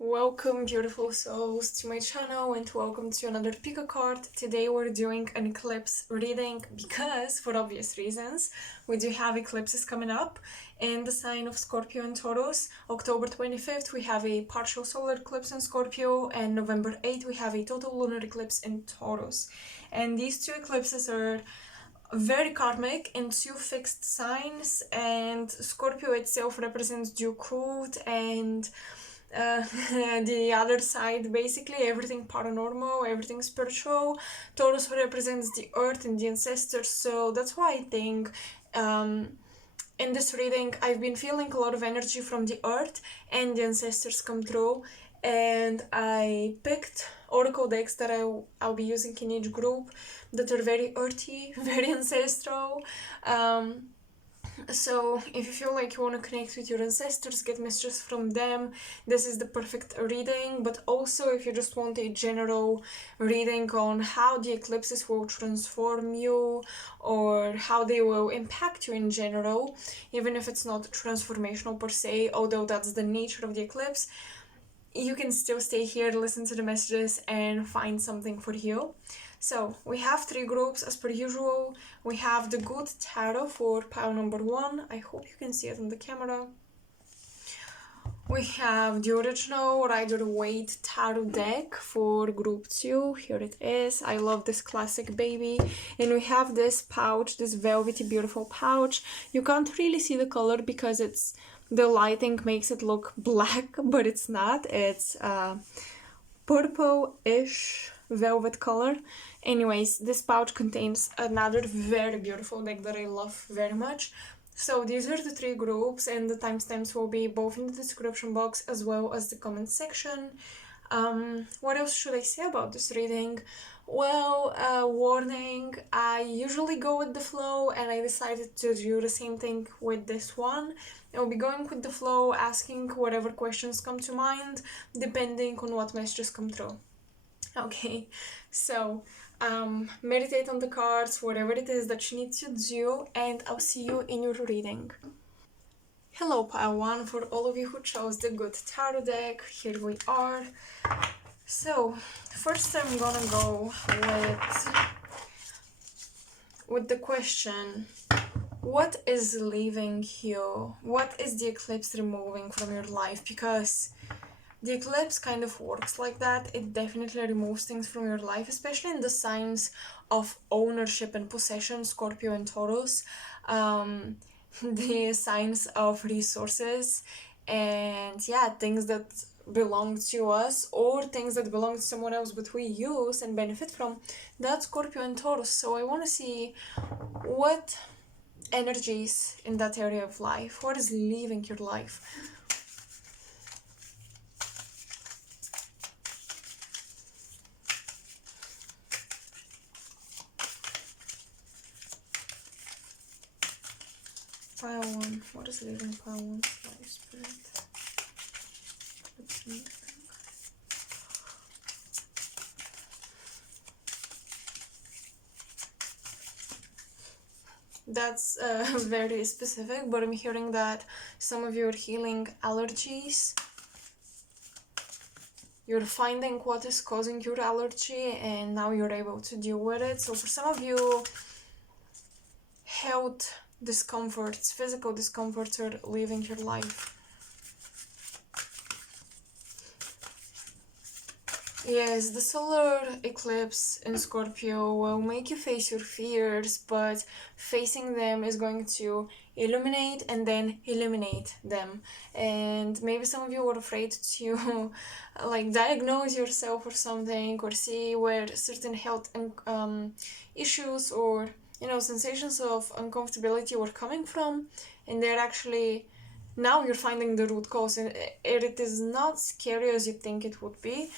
Welcome, beautiful souls, to my channel and welcome to another pick a card. Today we're doing an eclipse reading because, for obvious reasons, we do have eclipses coming up in the sign of Scorpio and Taurus. October 25th we have a partial solar eclipse in Scorpio, and November 8th we have a total lunar eclipse in Taurus. And these two eclipses are very karmic in two fixed signs, and Scorpio itself represents Jukrut and the other side, basically everything paranormal, everything spiritual. Taurus represents the earth and the ancestors, so that's why I think in this reading I've been feeling a lot of energy from the earth and the ancestors come through, and I picked oracle decks that I'll be using in each group that are very earthy, very ancestral. So if you feel like you want to connect with your ancestors, get messages from them, this is the perfect reading. But also if you just want a general reading on how the eclipses will transform you or how they will impact you in general, even if it's not transformational per se, although that's the nature of the eclipse, you can still stay here, listen to the messages and find something for you. So we have three groups as per usual. We have the good tarot for pile number 1. I hope you can see it on the camera. We have the original Rider-Waite tarot deck for group 2. Here it is. I love this classic baby. And we have this pouch, this velvety beautiful pouch. You can't really see the color because the lighting makes it look black, but it's not. It's purple-ish velvet color. Anyways, this pouch contains another very beautiful deck that I love very much. So these are the three groups, and the timestamps will be both in the description box as well as the comment section. What else should I say about this reading? Well, warning, I usually go with the flow, and I decided to do the same thing with this one. I'll be going with the flow, asking whatever questions come to mind, depending on what messages come through. Okay, so meditate on the cards, whatever it is that you need to do, and I'll see you in your reading. Hello, pile 1, for all of you who chose the good tarot deck. Here we are. So first I'm gonna go with the question, what is leaving you? What is the eclipse removing from your life? Because the eclipse kind of works like that. It definitely removes things from your life, especially in the signs of ownership and possession, Scorpio and Taurus, the signs of resources, and yeah, things that belong to us or things that belong to someone else but we use and benefit from. That's Scorpio and Taurus. So I want to see what energies in that area of life, what is leaving your life. Pile 1, what is leaving pile 1's life, spirit? Let's see. That's very specific, but I'm hearing that some of you are healing allergies. You're finding what is causing your allergy and now you're able to deal with it. So for some of you, health discomforts, physical discomforts are leaving your life. Yes, the solar eclipse in Scorpio will make you face your fears, but facing them is going to illuminate and then eliminate them. And maybe some of you were afraid to like diagnose yourself or something, or see where certain health issues or sensations of uncomfortability were coming from, and they're actually, now you're finding the root cause, and it is not scary as you think it would be.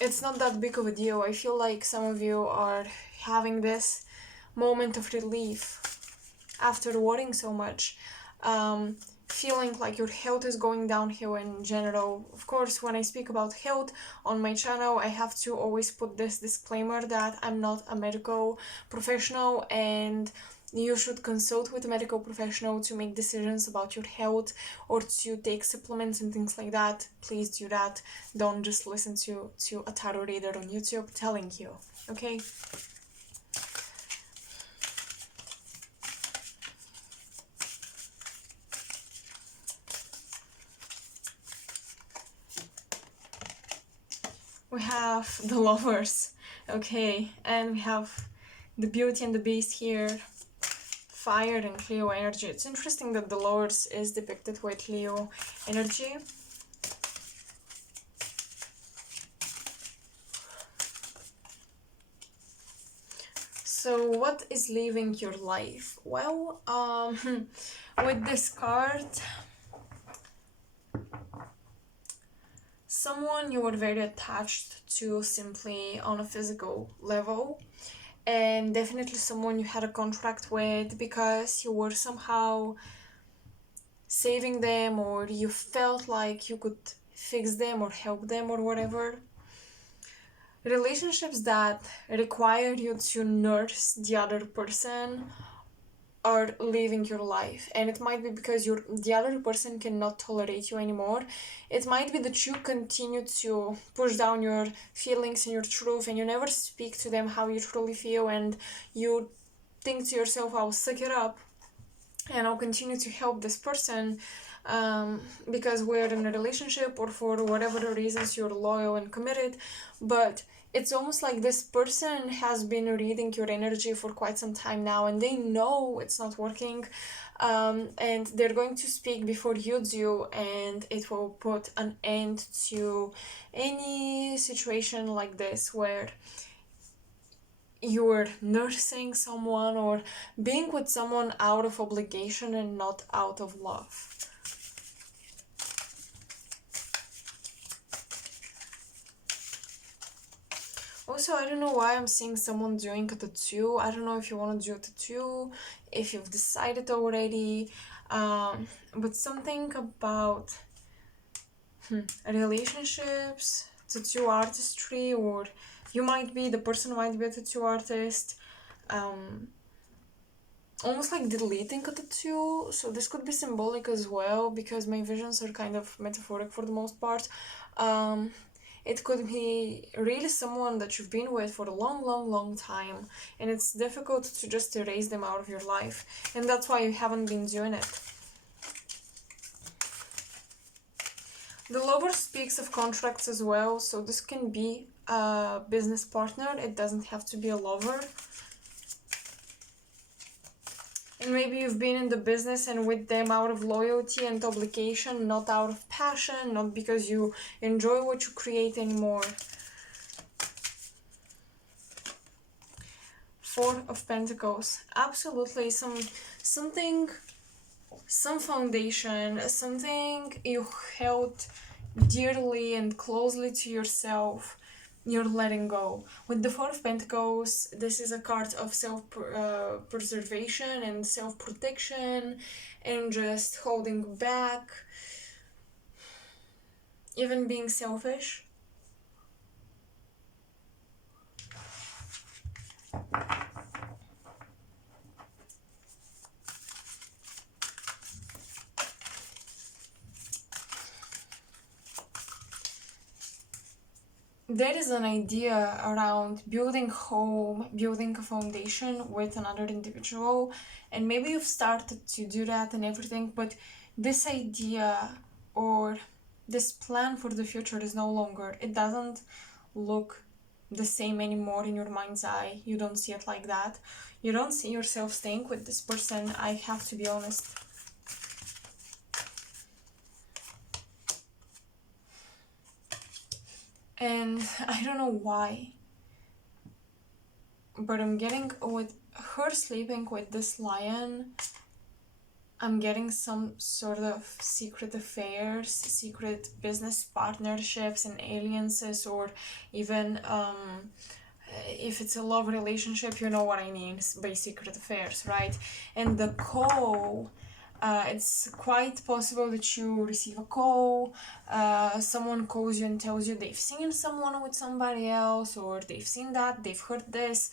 It's not that big of a deal. I feel like some of you are having this moment of relief after worrying so much, feeling like your health is going downhill in general. Of course, when I speak about health on my channel, I have to always put this disclaimer that I'm not a medical professional, and you should consult with a medical professional to make decisions about your health or to take supplements and things like that. Please do that. Don't just listen to a tarot reader on YouTube telling you, okay? We have the Lovers, okay, and we have the Beauty and the Beast here, Fire and Leo energy. It's interesting that the Lovers is depicted with Leo energy. So what is leaving your life? Well, with this card, someone you were very attached to simply on a physical level, and definitely someone you had a contract with because you were somehow saving them, or you felt like you could fix them or help them or whatever. Relationships that require you to nurse the other person are leaving your life, and it might be because the other person cannot tolerate you anymore. It might be that you continue to push down your feelings and your truth, and you never speak to them how you truly feel, and you think to yourself, I'll suck it up and I'll continue to help this person because we're in a relationship, or for whatever reasons you're loyal and committed. But it's almost like this person has been reading your energy for quite some time now, and they know it's not working, and they're going to speak before you do, and it will put an end to any situation like this where you're nursing someone or being with someone out of obligation and not out of love. Also, I don't know why I'm seeing someone doing a tattoo. I don't know if you want to do a tattoo, if you've decided already, but something about relationships, tattoo artistry, or the person might be a tattoo artist, almost like deleting a tattoo. So this could be symbolic as well, because my visions are kind of metaphoric for the most part. It could be really someone that you've been with for a long time, and it's difficult to just erase them out of your life, and that's why you haven't been doing it. The Lover speaks of contracts as well, so this can be a business partner. It doesn't have to be a lover. And maybe you've been in the business and with them out of loyalty and obligation, not out of passion, not because you enjoy what you create anymore. Four of Pentacles. Absolutely some foundation, something you held dearly and closely to yourself, you're letting go. With the Four of Pentacles, this is a card of self-preservation and self-protection and just holding back, even being selfish. There is an idea around building home, building a foundation with another individual, and maybe you've started to do that and everything, but this idea or this plan for the future is no longer, it doesn't look the same anymore in your mind's eye. You don't see it like that. You don't see yourself staying with this person, I have to be honest. And I don't know why, but I'm getting, with her sleeping with this lion, I'm getting some sort of secret affairs, secret business partnerships and alliances, or even if it's a love relationship, you know what I mean by secret affairs, right? And the call, it's quite possible that you receive a call, someone calls you and tells you they've seen someone with somebody else, or they've seen that, they've heard this,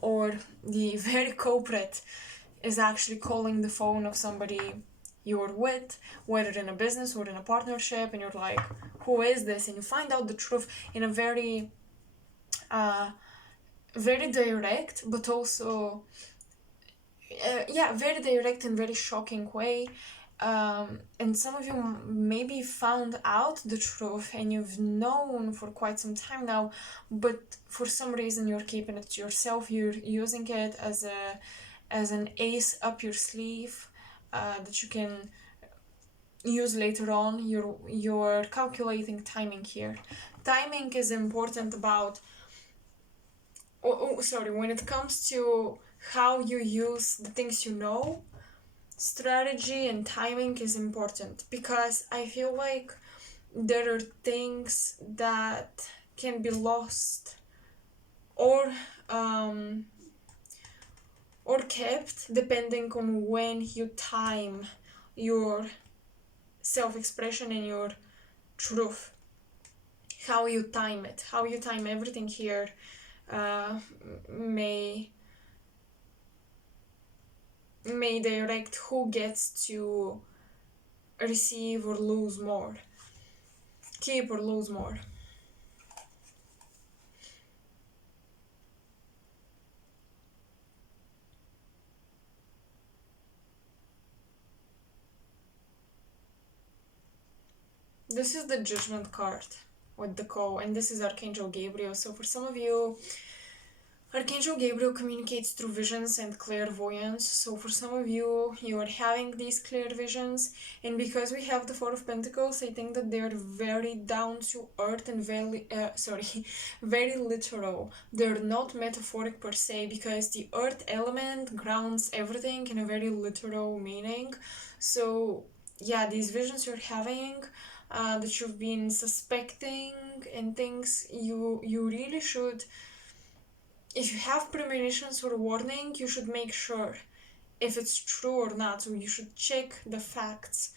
or the very culprit is actually calling the phone of somebody you're with, whether in a business or in a partnership, and you're like, who is this? And you find out the truth in a very very direct, but also very direct and very shocking way. And some of you maybe found out the truth and you've known for quite some time now, but for some reason you're keeping it to yourself. You're using it as an ace up your sleeve that you can use later on. You're calculating timing here. Timing is important about when it comes to how you use the things you know. Strategy and timing is important, because I feel like there are things that can be lost or kept depending on when you time your self-expression and your truth. How you time it, how you time everything here may direct who gets to receive or lose more, keep or lose more. This is the Judgment card with the Ko, and this is Archangel Gabriel. So for some of you, Archangel Gabriel communicates through visions and clairvoyance. So for some of you, you are having these clear visions, and because we have the Four of Pentacles, I think that they're very down to earth and very literal. They're not metaphoric per se, because the earth element grounds everything in a very literal meaning. So yeah, these visions you're having, that you've been suspecting and things, you really should, if you have premonitions or warning, you should make sure if it's true or not. So you should check the facts,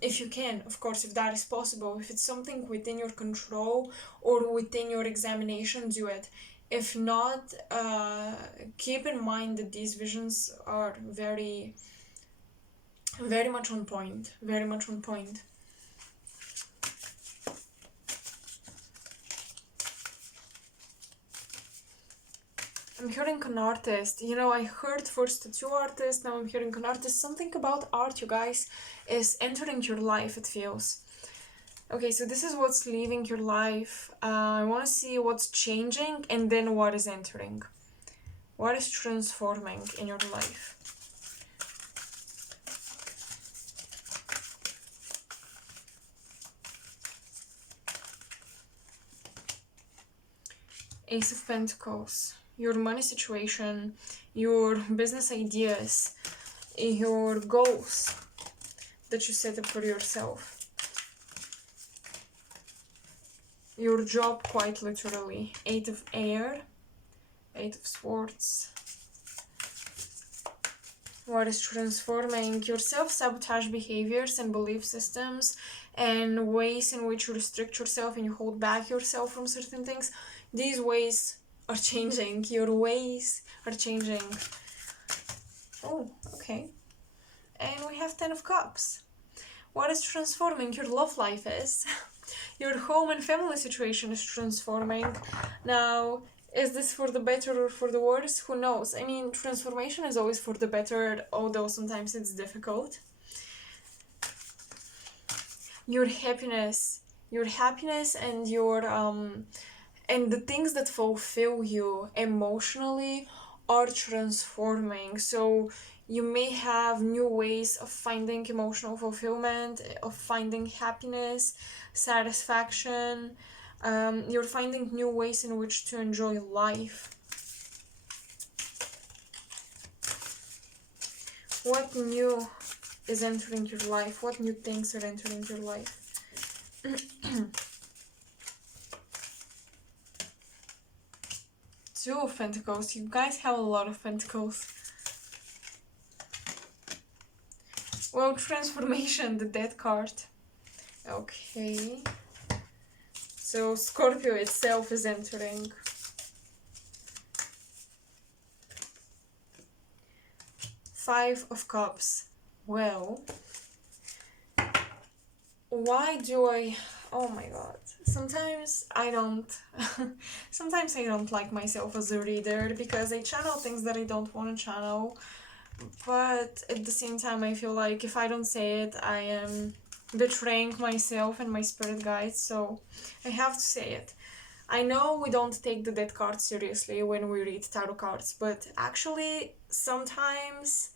if you can, of course, if that is possible. If it's something within your control or within your examination, do it. If not, keep in mind that these visions are very, very much on point, very much on point. I'm hearing an artist. I heard first tattoo artist, now I'm hearing an artist. Something about art, you guys, is entering your life, it feels. Okay, so this is what's leaving your life. I want to see what's changing and then what is entering. What is transforming in your life? Ace of Pentacles. Your money situation, your business ideas, your goals that you set up for yourself. Your job, quite literally. Eight of Air, Eight of Swords. What is transforming? Your self-sabotage behaviors and belief systems and ways in which you restrict yourself and you hold back yourself from certain things. These ways are changing. Your ways are changing. Oh, okay. And we have 10 of Cups. What is transforming? Your love life is. Your home and family situation is transforming. Now, is this for the better or for the worse? Who knows? I mean, transformation is always for the better, although sometimes it's difficult. Your happiness and your and the things that fulfill you emotionally are transforming. So you may have new ways of finding emotional fulfillment, of finding happiness, satisfaction. You're finding new ways in which to enjoy life. What new is entering your life? What new things are entering your life? Two of Pentacles. You guys have a lot of Pentacles. Well, transformation, the Death card. Okay. So Scorpio itself is entering. Five of Cups. Well, why do I... Oh my god. Sometimes I don't... sometimes I don't like myself as a reader because I channel things that I don't want to channel. But at the same time, I feel like if I don't say it, I am betraying myself and my spirit guides, so I have to say it. I know we don't take the death card seriously when we read tarot cards, but actually sometimes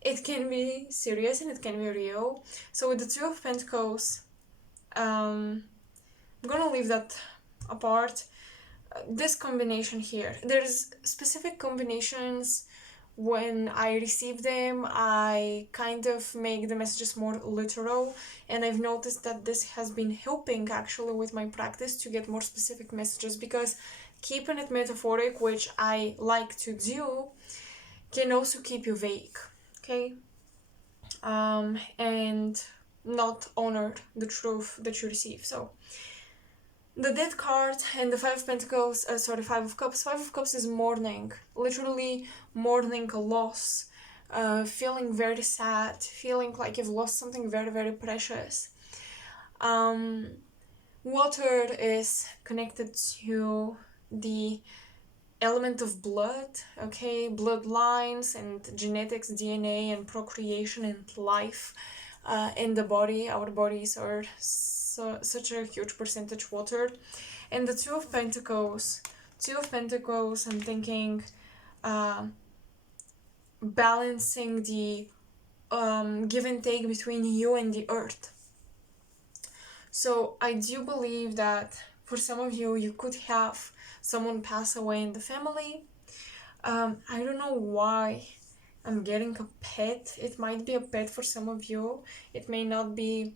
it can be serious and it can be real. So with the Two of Pentacles, I'm gonna leave that apart. This combination here, there's specific combinations. When I receive them, I kind of make the messages more literal, and I've noticed that this has been helping actually with my practice to get more specific messages, because keeping it metaphoric, which I like to do, can also keep you vague, okay? And not honor the truth that you receive. So the Death card and the Five of Pentacles, Five of Cups. Five of Cups is mourning, literally mourning a loss, feeling very sad, feeling like you've lost something very, very precious. Water is connected to the element of blood, okay? Bloodlines and genetics, DNA and procreation and life in the body. Our bodies are such a huge percentage water. And the Two of Pentacles, I'm thinking balancing the give and take between you and the earth. So I do believe that for some of you, you could have someone pass away in the family. I don't know why I'm getting a pet. It might be a pet for some of you. It may not be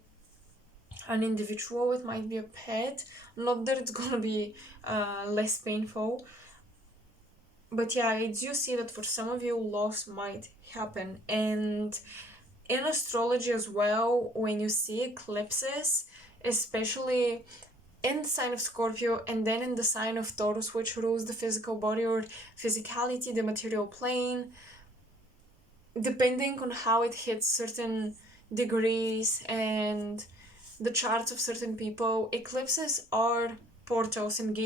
an individual, it might be a pet. Not that it's gonna be less painful, but yeah, I do see that for some of you loss might happen. And in astrology as well, when you see eclipses, especially in the sign of Scorpio and then in the sign of Taurus, which rules the physical body or physicality, the material plane, depending on how it hits certain degrees and the charts of certain people, eclipses are portals and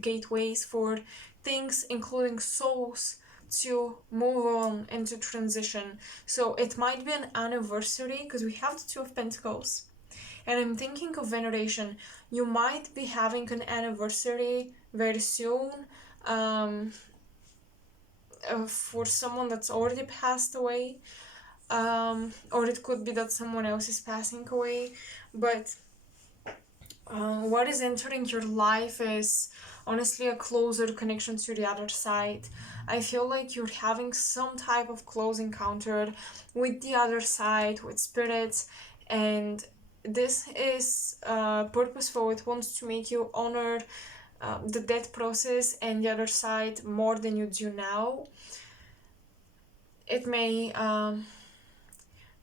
gateways for things, including souls, to move on and to transition. So it might be an anniversary, because we have the Two of Pentacles. And I'm thinking of veneration. You might be having an anniversary very soon, for someone that's already passed away. Or it could be that someone else is passing away. But what is entering your life is honestly a closer connection to the other side. I feel like you're having some type of close encounter with the other side, with spirits, and this is purposeful. It wants to make you honor the death process and the other side more than you do now. It may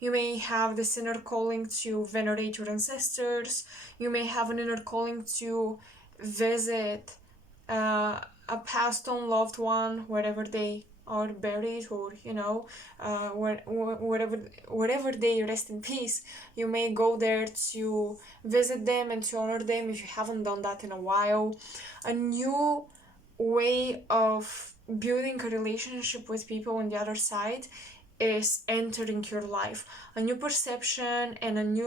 you may have this inner calling to venerate your ancestors. You may have an inner calling to visit a passed on loved one wherever they are buried, or wherever they rest in peace. You may go there to visit them and to honor them if you haven't done that in a while. A new way of building a relationship with people on the other side is entering your life. A new perception and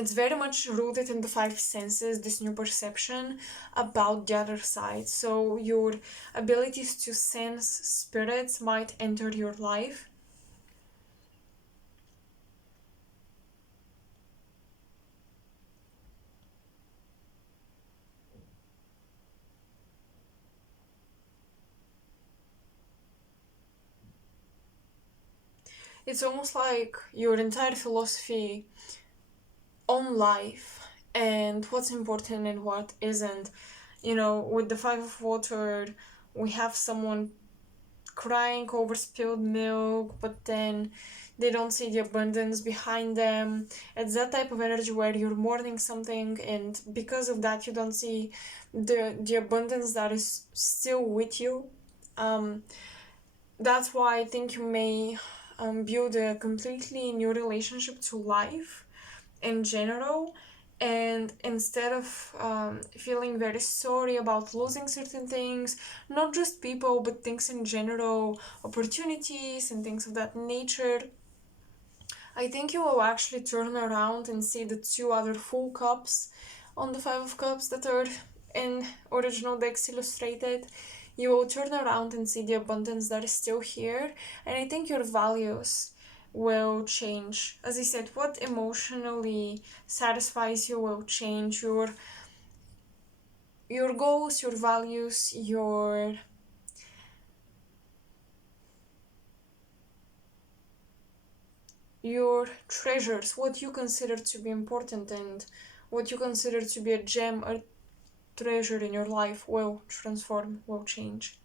it's very much rooted in the five senses, this new perception about the other side. So your abilities to sense spirits might enter your life. It's almost like your entire philosophy on life and what's important and what isn't. With the Five of Water, we have someone crying over spilled milk, but then they don't see the abundance behind them. It's that type of energy where you're mourning something, and because of that you don't see the abundance that is still with you. That's why I think you may build a completely new relationship to life in general. And instead of feeling very sorry about losing certain things, not just people, but things in general, opportunities and things of that nature, I think you will actually turn around and see the two other full cups on the Five of Cups that are in original decks illustrated. You will turn around and see the abundance that is still here, and I think your values will change. As I said, what emotionally satisfies you will change. Your goals, your values, your treasures, what you consider to be important and what you consider to be a gem or treasure in your life will transform, will change.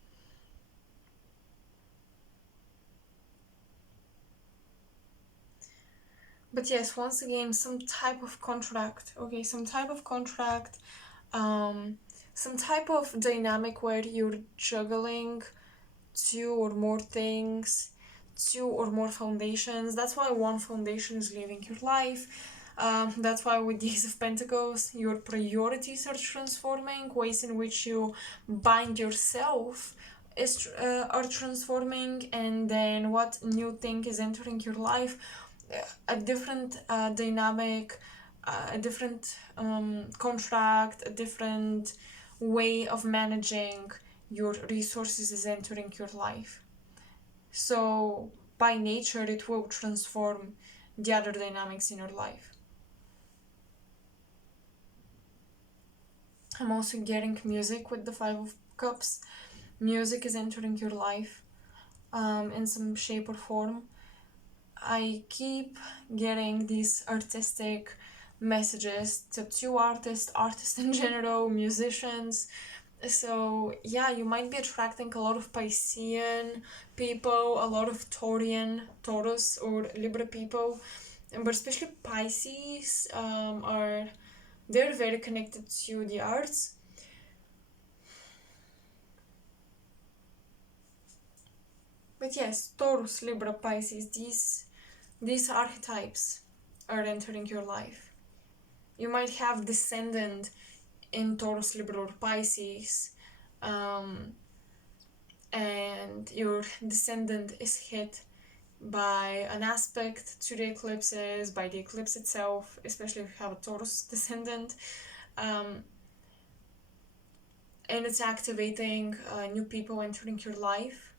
But yes, once again, some type of contract, okay, some type of contract, um, some type of dynamic where you're juggling two or more things, two or more foundations. That's why one foundation is leaving your life. That's why with the Ace of Pentacles, your priorities are transforming, ways in which you bind yourself are transforming, and then what new thing is entering your life, a different dynamic, a different contract, a different way of managing your resources is entering your life. So by nature, it will transform the other dynamics in your life. I'm also getting music with the Five of Cups. Music is entering your life in some shape or form. I keep getting these artistic messages to artists in general, musicians. So yeah, you might be attracting a lot of Piscean people, a lot of Taurus or Libra people, but especially Pisces they're very connected to the arts. But yes, Taurus, Libra, Pisces, these archetypes are entering your life. You might have descendant in Taurus, Libra, or Pisces, and your descendant is hit by an aspect to the eclipses, by the eclipse itself, especially if you have a Taurus descendant, and it's activating new people entering your life.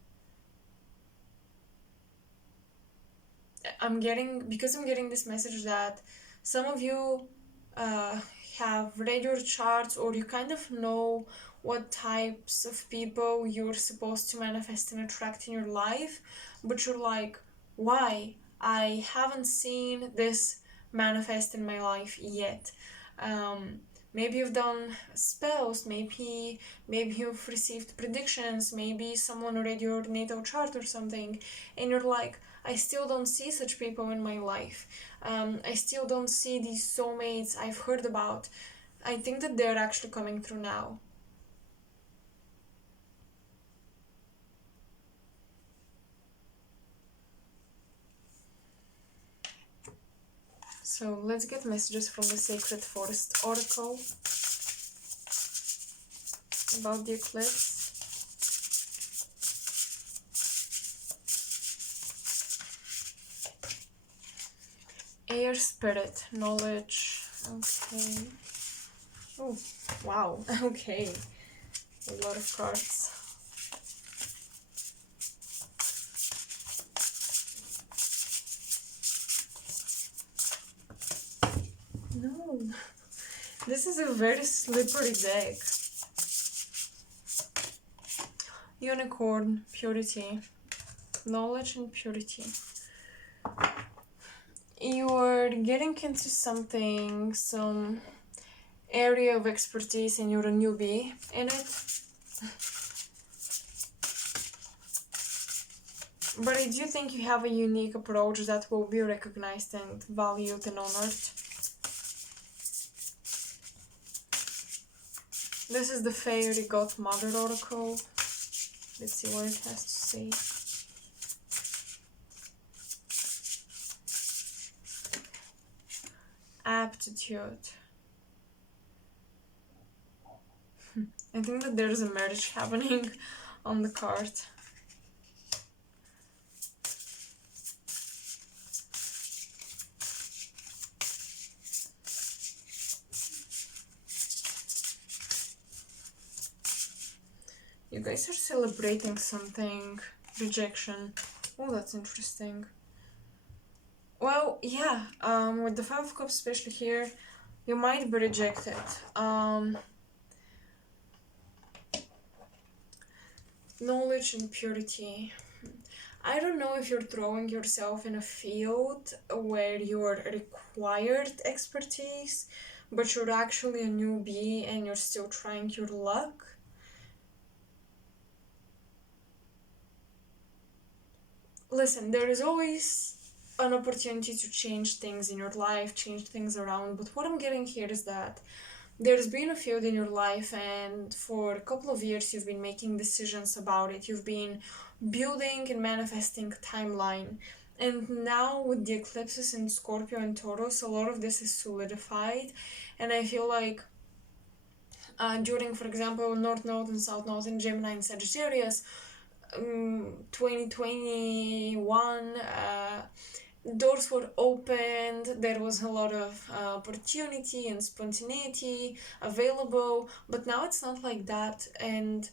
I'm getting this message that some of you uh, have read your charts, or you kind of know what types of people you're supposed to manifest and attract in your life, but you're like, why? I haven't seen this manifest in my life yet. Maybe you've done spells, maybe you've received predictions, maybe someone read your natal chart or something, and you're like, I still don't see such people in my life. I still don't see these soulmates I've heard about. I think that they're actually coming through now. So let's get messages from the Sacred Forest Oracle about the eclipse. Air spirit, knowledge. Okay. Oh, wow. Okay. A lot of cards. No. This is a very slippery deck. Unicorn, purity. Knowledge and purity. You're getting into something, some area of expertise, and you're a newbie in it. But I do think you have a unique approach that will be recognized and valued and honored. This is the Fairy Godmother Oracle. Let's see what it has to say. aptitude. I think that there's a marriage happening on the card. You guys are celebrating something. Rejection. Oh, that's interesting. Well, yeah, with the Five of Cups, especially here, you might be rejected. Knowledge and purity. I don't know if you're throwing yourself in a field where you're required expertise, but you're actually a newbie and you're still trying your luck. Listen, there is always an opportunity to change things in your life, change things around, but what I'm getting here is that there's been a field in your life, and for a couple of years you've been making decisions about it. You've been building and manifesting a timeline. And now with the eclipses in Scorpio and Taurus, a lot of this is solidified. And I feel like during, for example, North Node and South Node in Gemini and Sagittarius, 2021, doors were opened, there was a lot of opportunity and spontaneity available, but now it's not like that. And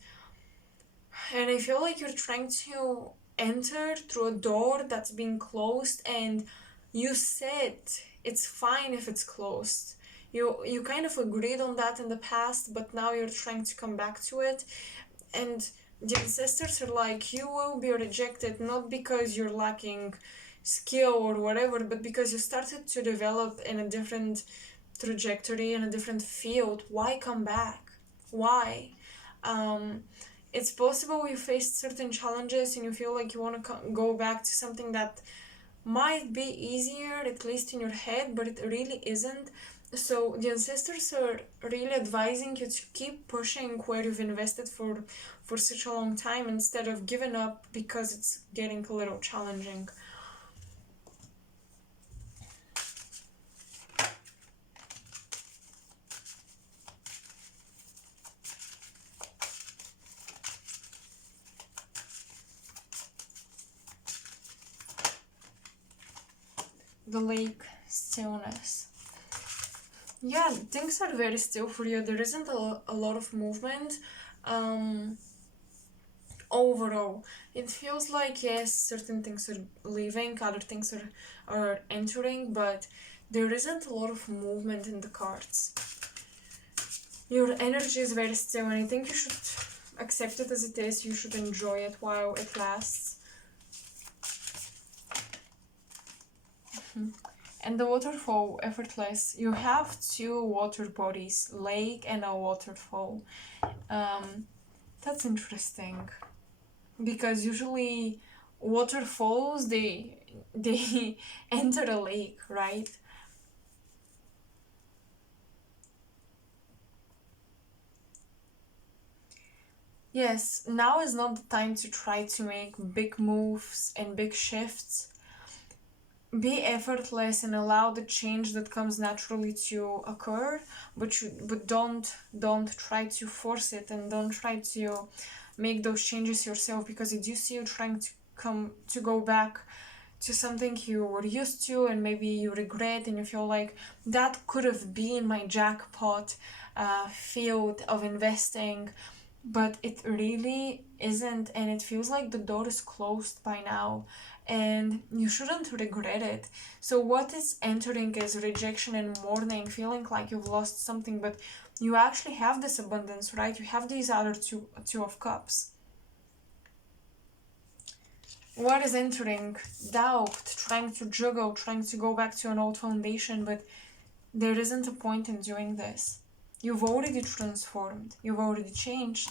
I feel like you're trying to enter through a door that's been closed, and you said it's fine if it's closed. You kind of agreed on that in the past, but now you're trying to come back to it. And the ancestors are like, you will be rejected not because you're lacking skill or whatever, but because you started to develop in a different trajectory, in a different field. Why come back? Why? It's possible you faced certain challenges and you feel like you want to go back to something that might be easier, at least in your head, but it really isn't. So the ancestors are really advising you to keep pushing where you've invested for such a long time, instead of giving up because it's getting a little challenging. The lake, stillness. Yeah, things are very still for you. There isn't a lot of movement. Overall, it feels like, yes, certain things are leaving, other things are entering, but there isn't a lot of movement in the cards. Your energy is very still, and I think you should accept it as it is. You should enjoy it while it lasts. And the waterfall, effortless. You have two water bodies, lake and a waterfall. That's interesting, because usually waterfalls, they enter a lake, right? Yes, now is not the time to try to make big moves and big shifts. Be effortless and allow the change that comes naturally to occur, but don't try to force it, and don't try to make those changes yourself, because I do see you trying to go back to something you were used to, and maybe you regret and you feel like that could have been my jackpot field of investing, but it really isn't, and it feels like the door is closed by now, and you shouldn't regret it. So what is entering is rejection and mourning, feeling like you've lost something, but you actually have this abundance, right? You have these other two of cups. What is entering? Doubt, trying to juggle, trying to go back to an old foundation, but there isn't a point in doing this. You've already transformed. You've already changed.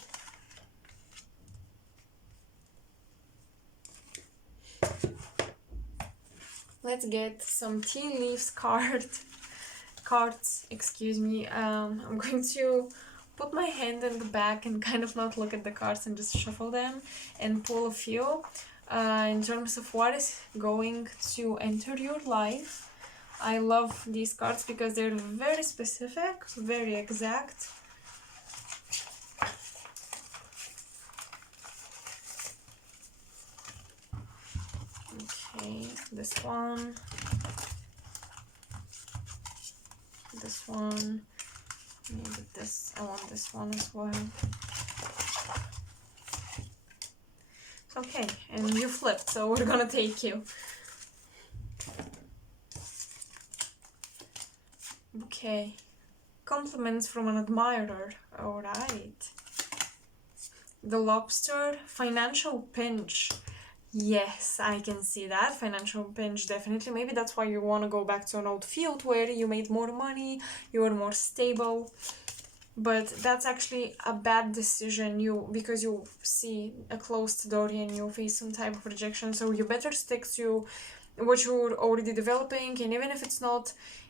Let's get some tea leaves cards, excuse me. I'm going to put my hand in the back and kind of not look at the cards and just shuffle them and pull a few in terms of what is going to enter your life I love these cards because they're very specific, very exact. Okay, this one, maybe this, I want this one as well. Okay, and you flipped, so we're gonna take you. Okay, compliments from an admirer, alright. The lobster, financial pinch. Yes, I can see that. Financial pinch, definitely. Maybe that's why you want to go back to an old field where you made more money, you were more stable. But that's actually a bad decision, because you see a closed door and you face some type of rejection. So you better stick to what you're already developing, and even if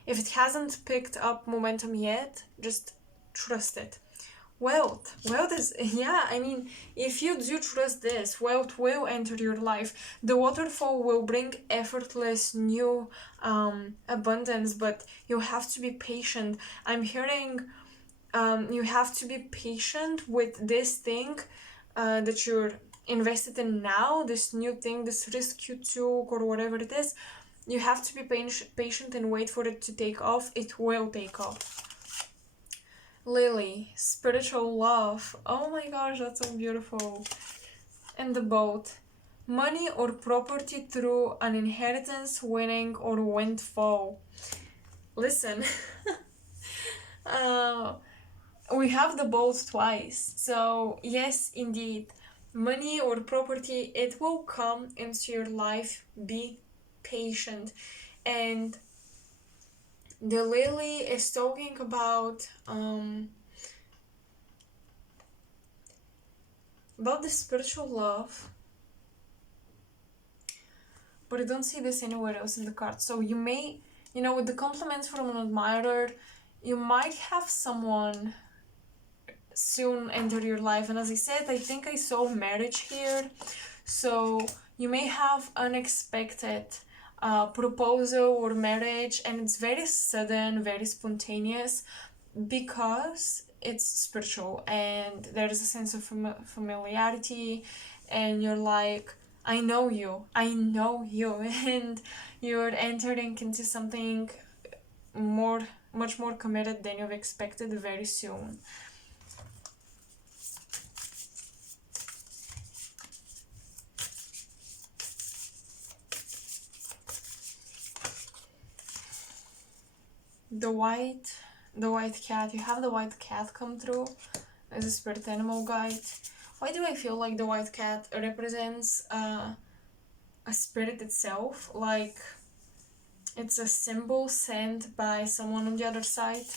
if it hasn't picked up momentum yet, just trust it. Wealth is, yeah, I mean, if you do trust this, wealth will enter your life. The waterfall will bring effortless new abundance, but you have to be patient. I'm hearing you have to be patient with this thing that you're invested in now, this new thing, this risk you took or whatever it is. You have to be patient and wait for it to take off. It will take off. Lily, spiritual love. Oh my gosh, that's so beautiful. And the boat. Money or property through an inheritance, winning, or windfall. Listen, we have the boat twice. So, yes, indeed, money or property, it will come into your life. Be patient. And the lily is talking about the spiritual love, but I don't see this anywhere else in the card. So you may, with the compliments from an admirer, you might have someone soon enter your life. And as I said, I think I saw marriage here. So you may have unexpected proposal or marriage, and it's very sudden, very spontaneous, because it's spiritual and there is a sense of familiarity, and you're like, I know you, and you're entering into something much more committed than you've expected very soon. The white cat. You have the white cat come through as a spirit animal guide. Why do I feel like the white cat represents a spirit itself? Like it's a symbol sent by someone on the other side.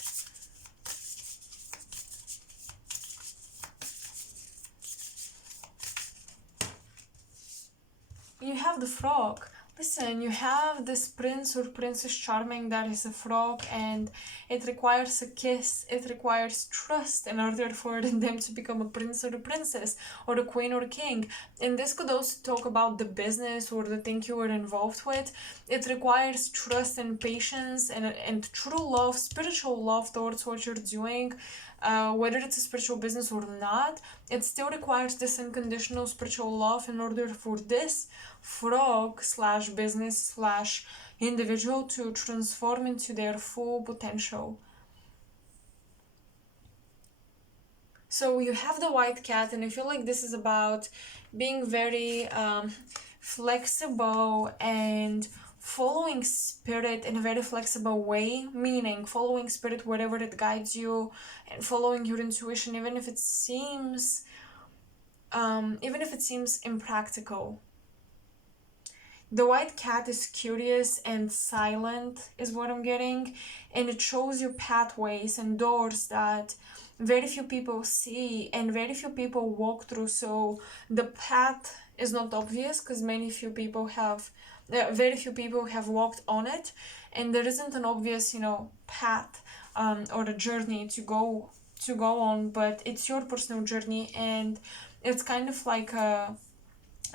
You have the frog. Listen, you have this prince or princess charming that is a frog, and it requires a kiss, it requires trust in order for them to become a prince or a princess, or a queen or a king. And this could also talk about the business or the thing you were involved with. It requires trust and patience and true love, spiritual love towards what you're doing. Whether it's a spiritual business or not, it still requires this unconditional spiritual love in order for this frog slash business slash individual to transform into their full potential. So you have the white cat, and I feel like this is about being very flexible and following spirit in a very flexible way, meaning following spirit wherever it guides you, and following your intuition even if it seems impractical. The white cat is curious and silent, is what I'm getting, and it shows you pathways and doors that very few people see and very few people walk through. So the path is not obvious because very few people have walked on it, and there isn't an obvious, path or a journey to go on, but it's your personal journey, and it's kind of like a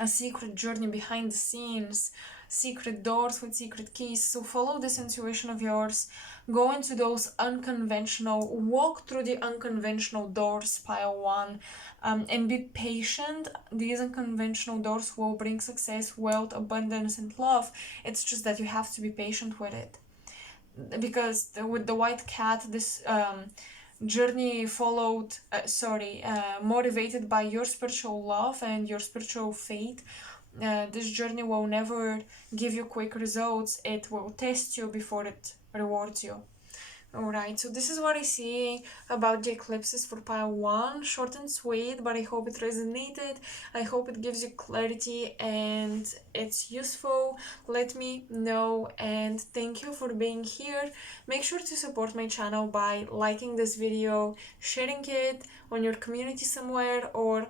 secret journey behind the scenes secret doors with secret keys. So follow this intuition of yours. Go into those unconventional, walk through the unconventional doors, pile one, and be patient. These unconventional doors will bring success, wealth, abundance, and love. It's just that you have to be patient with it. Because with the white cat, this journey followed, motivated by your spiritual love and your spiritual faith. This journey will never give you quick results. It will test you before it rewards you. Alright, so this is what I see about the eclipses for pile 1. Short and sweet, but I hope it resonated. I hope it gives you clarity and it's useful. Let me know, and thank you for being here. Make sure to support my channel by liking this video, sharing it on your community somewhere, or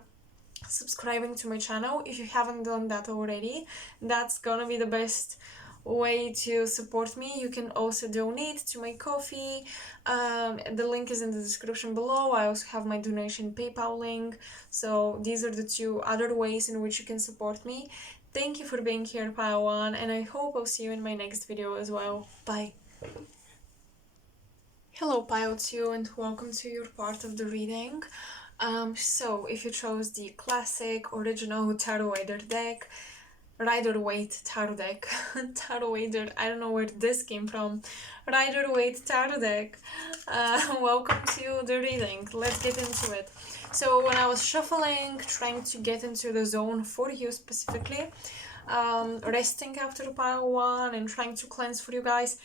subscribing to my channel if you haven't done that already. That's gonna be the best way to support me. You can also donate to my coffee. The link is in the description below. I also have my donation PayPal link. So these are the two other ways in which you can support me. Thank you for being here, pile 1, and I hope I'll see you in my next video as well. Bye. Hello, pile 2, and welcome to your part of the reading. So if you chose the classic original Tarot Wader deck, Rider-Waite Tarot deck, Tarot Wader, I don't know where this came from, Rider-Waite Tarot deck, welcome to the reading. Let's get into it. So when I was shuffling, trying to get into the zone for you specifically, resting after pile 1 and trying to cleanse for you guys,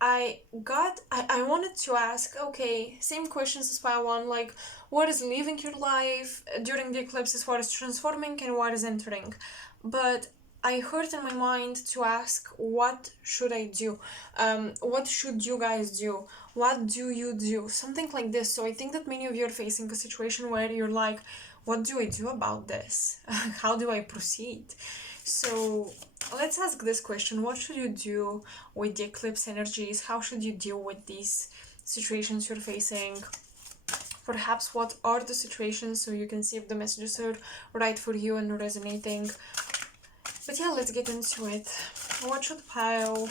I wanted to ask, okay, same questions as pile 1, like what is leaving your life during the eclipses, what is transforming, and what is entering. But I heard in my mind to ask, what should I do? What should you guys do? What do you do? Something like this. So I think that many of you are facing a situation where you're like, what do I do about this? How do I proceed? So let's ask this question. What should you do with the eclipse energies? How should you deal with these situations you're facing? Perhaps what are the situations, so you can see if the messages are right for you and resonating. But yeah, let's get into it. What should pile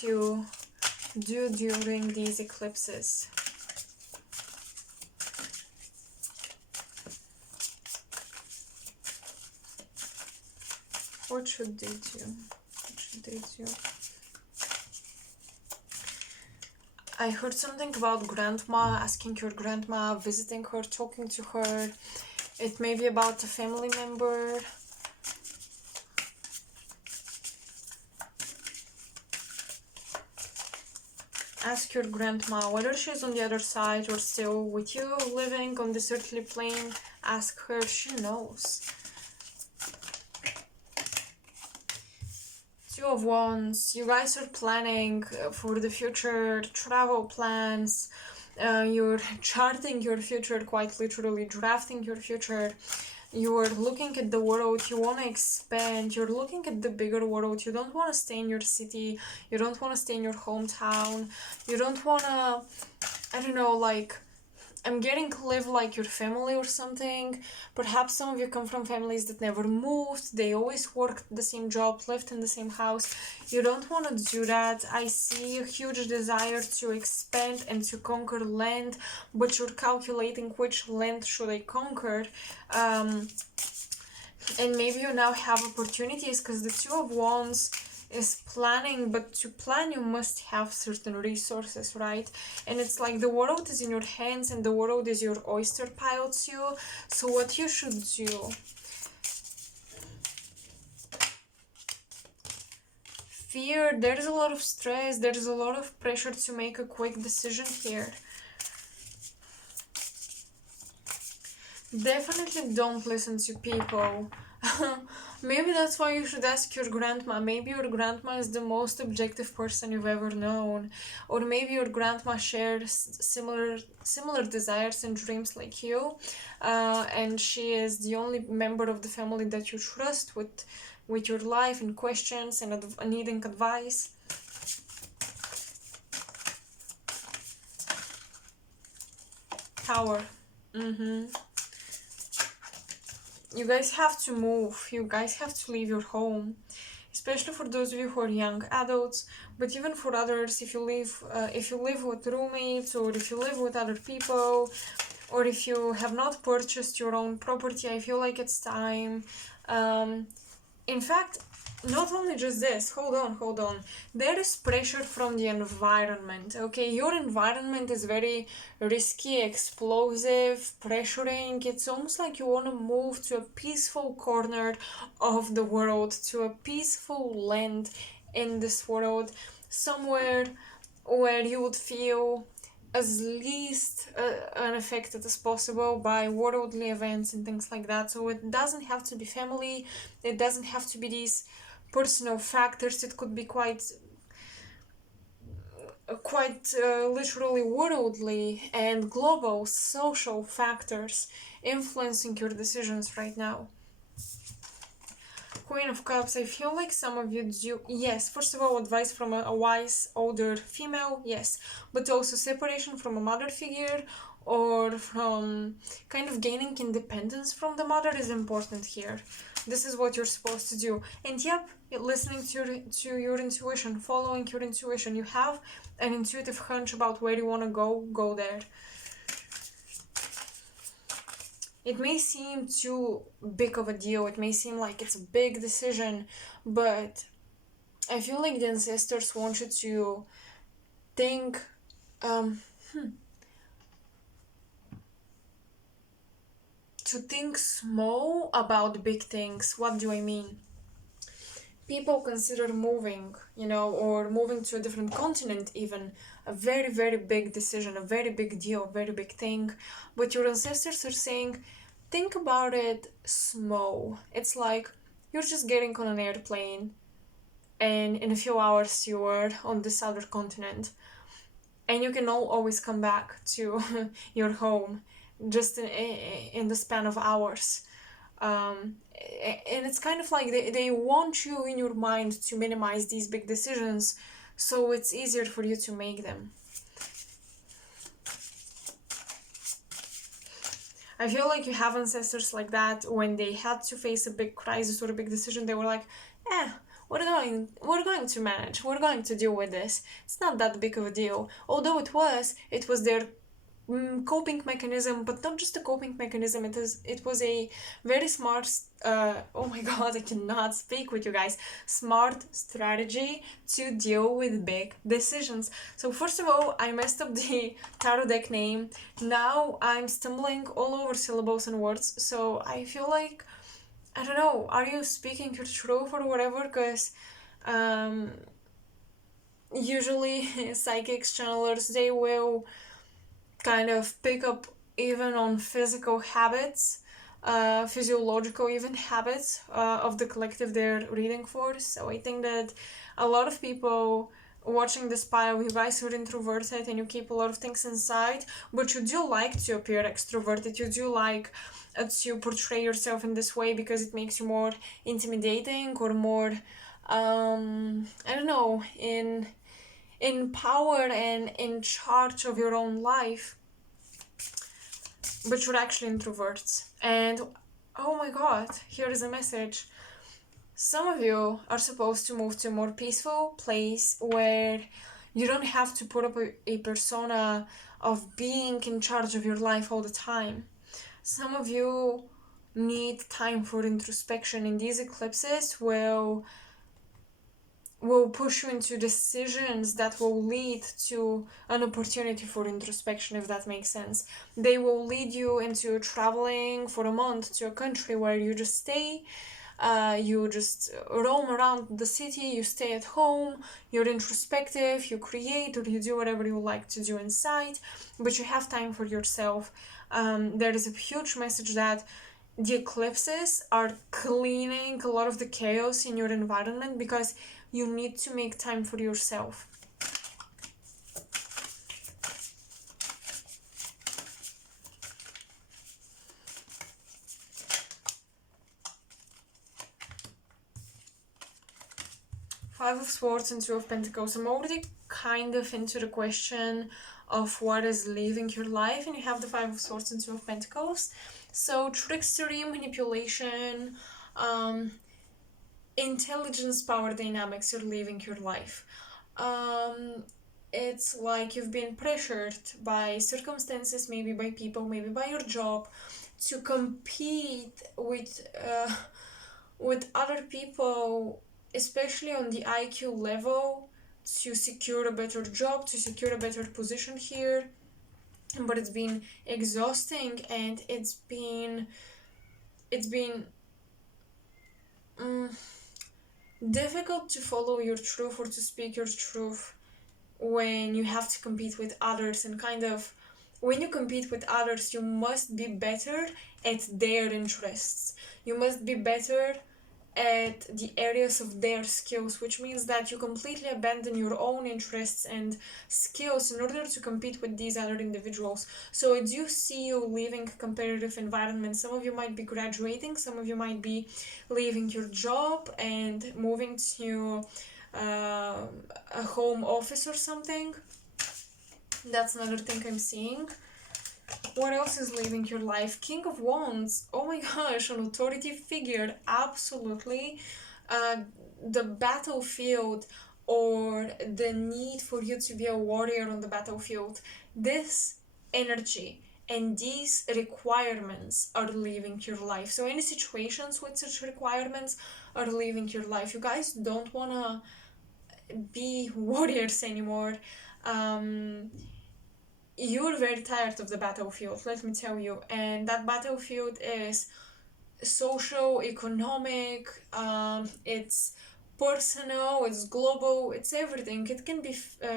2 do during these eclipses? What should they do? What should they do? I heard something about grandma, asking your grandma, visiting her, talking to her. It may be about a family member. Ask your grandma whether she's on the other side or still with you, living on this earthly plane. Ask her, she knows. Two of Wands, you guys are planning for the future, travel plans, you're charting your future, quite literally drafting your future. You are looking at the world, you want to expand, you're looking at the bigger world, you don't want to stay in your city, you don't want to stay in your hometown, you don't want to, I don't know, like, I'm getting live like your family or something. Perhaps some of you come from families that never moved, they always worked the same job, lived in the same house. You don't want to do that. I see a huge desire to expand and to conquer land, but you're calculating which land should I conquer. And maybe you now have opportunities, because the Two of Wands is planning, but to plan you must have certain resources, right? And it's like the world is in your hands and the world is your oyster, pile 2. So what you should do, fear, there's a lot of stress, there's a lot of pressure to make a quick decision here. Definitely don't listen to people. Maybe that's why you should ask your grandma. Maybe your grandma is the most objective person you've ever known. Or maybe your grandma shares similar desires and dreams like you. And she is the only member of the family that you trust with your life and questions and needing advice. Tower. You guys have to move. You guys have to leave your home. especially for those of you who are young adults, but even for others, if you live with roommates, or if you live with other people, or if you have not purchased your own property, I feel like it's time. In fact, not only just this, hold on. There is pressure from the environment, okay? Your environment is very risky, explosive, pressuring. It's almost like you want to move to a peaceful corner of the world, to a peaceful land in this world, somewhere where you would feel as least unaffected as possible by worldly events and things like that. So it doesn't have to be family, it doesn't have to be these personal factors. It could be quite literally worldly and global social factors influencing your decisions right now. Queen of Cups, I feel like some of you do, yes, first of all, advice from a wise older female, yes, but also separation from a mother figure, or from kind of gaining independence from the mother is important here. This is what you're supposed to do. And yep, listening to your intuition, following your intuition. You have an intuitive hunch about where you want to go there. It may seem too big of a deal, it may seem like it's a big decision, but I feel like the ancestors want you to think, to think small about big things. What do I mean? People consider moving, or moving to a different continent even, a very, very big decision, a very big deal, a very big thing. But your ancestors are saying, think about it small. It's like you're just getting on an airplane and in a few hours you are on this other continent. And you can always come back to your home just in the span of hours. And it's kind of like they want you in your mind to minimize these big decisions, so it's easier for you to make them. I feel like you have ancestors like that. When they had to face a big crisis or a big decision, they were like, we're going to manage, we're going to deal with this. It's not that big of a deal. Although it was their coping mechanism, but not just a coping mechanism. It was a very smart, oh my god, I cannot speak with you guys, smart strategy to deal with big decisions. So first of all, I messed up the tarot deck name. Now I'm stumbling all over syllables and words, so I feel like, I don't know, are you speaking your truth or whatever? Because usually psychics, channelers, they will kind of pick up even on physical habits, physiological even habits of the collective they're reading for. So I think that a lot of people watching this pile, you guys are introverted and you keep a lot of things inside, but you do like to appear extroverted. You do like to portray yourself in this way because it makes you more intimidating, or more, I don't know, in power and in charge of your own life. But you're actually introverts. And oh my god, here is a message. Some of you are supposed to move to a more peaceful place where you don't have to put up a persona of being in charge of your life all the time. Some of you need time for introspection, and these eclipses will push you into decisions that will lead to an opportunity for introspection, if that makes sense. They will lead you into traveling for a month to a country where you just stay, you just roam around the city, you stay at home, you're introspective, you create, or you do whatever you like to do inside, but you have time for yourself. There is a huge message that the eclipses are cleaning a lot of the chaos in your environment, because you need to make time for yourself. Five of Swords and Two of Pentacles. I'm already kind of into the question of what is leaving your life, and you have the Five of Swords and Two of Pentacles. So trickstery, manipulation, intelligence power dynamics you're living your life. It's like you've been pressured by circumstances, maybe by people, maybe by your job, to compete with other people, especially on the IQ level, to secure a better job, to secure a better position here. But it's been exhausting, and it's been difficult to follow your truth or to speak your truth when you have to compete with others. And kind of, when you compete with others, you must be better at their interests, you must be better at the areas of their skills, which means that you completely abandon your own interests and skills in order to compete with these other individuals. So I do see you leaving competitive environments. Some of you might be graduating, some of you might be leaving your job and moving to a home office or something. That's another thing I'm seeing. What else is leaving your life? King of Wands. Oh my gosh, an authority figure. Absolutely. The battlefield, or the need for you to be a warrior on the battlefield. This energy and these requirements are leaving your life. So any situations with such requirements are leaving your life. You guys don't want to be warriors anymore. You're very tired of the battlefield, let me tell you. And that battlefield is social, economic, it's personal, it's global, it's everything. It can be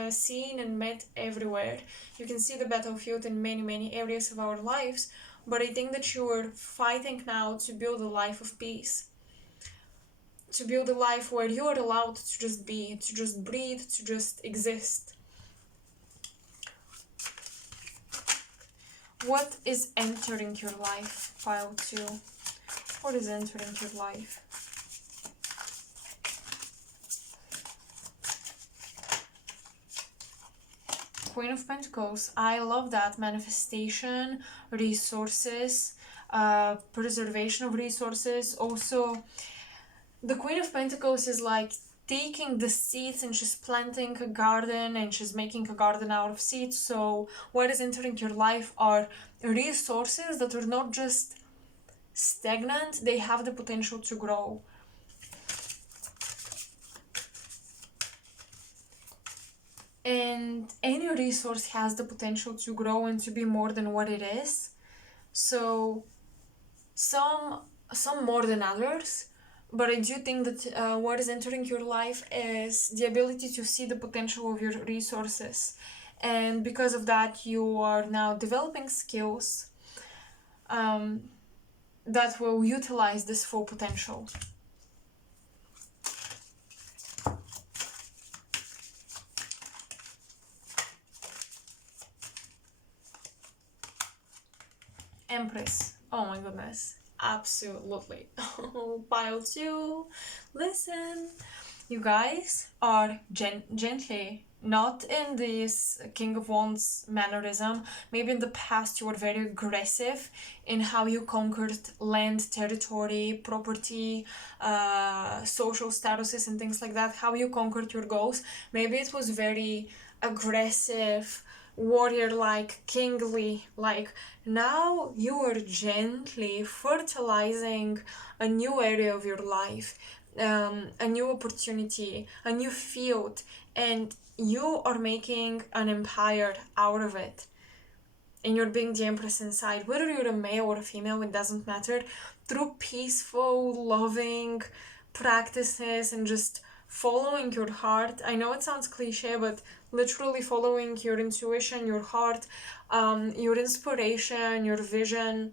seen and met everywhere. You can see the battlefield in many, many areas of our lives. But I think that you are fighting now to build a life of peace. To build a life where you are allowed to just be, to just breathe, to just exist. What is entering your life, pile 2? What is entering your life? Queen of Pentacles. I love that. Manifestation, resources, preservation of resources. Also, the Queen of Pentacles is like taking the seeds and she's planting a garden and she's making a garden out of seeds. So what is entering your life are resources that are not just stagnant, they have the potential to grow. And any resource has the potential to grow and to be more than what it is. So some more than others. But I do think that what is entering your life is the ability to see the potential of your resources. And because of that, you are now developing skills that will utilize this full potential. Empress. Oh my goodness. Absolutely. Pile 2. Listen. You guys are gently, not in this King of Wands mannerism. Maybe in the past you were very aggressive in how you conquered land, territory, property, social statuses and things like that. How you conquered your goals. Maybe it was very aggressive, warrior-like, kingly. Like, now you are gently fertilizing a new area of your life, a new opportunity, a new field, and you are making an empire out of it. And you're being the Empress inside. Whether you're a male or a female, it doesn't matter. Through peaceful, loving practices and just following your heart. I know it sounds cliche, but literally following your intuition, your heart, your inspiration, your vision,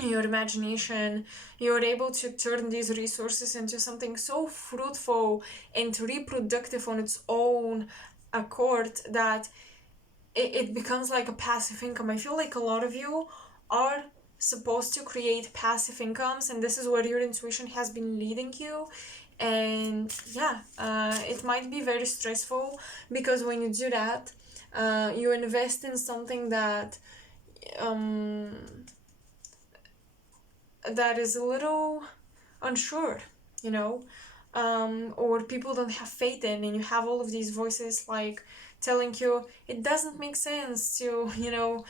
your imagination, you're able to turn these resources into something so fruitful and reproductive on its own accord that it becomes like a passive income. I feel like a lot of you are supposed to create passive incomes, and this is where your intuition has been leading you. And yeah, it might be very stressful, because when you do that, you invest in something that that is a little unsure, you know. or people don't have faith in, and you have all of these voices like telling you it doesn't make sense to, you know,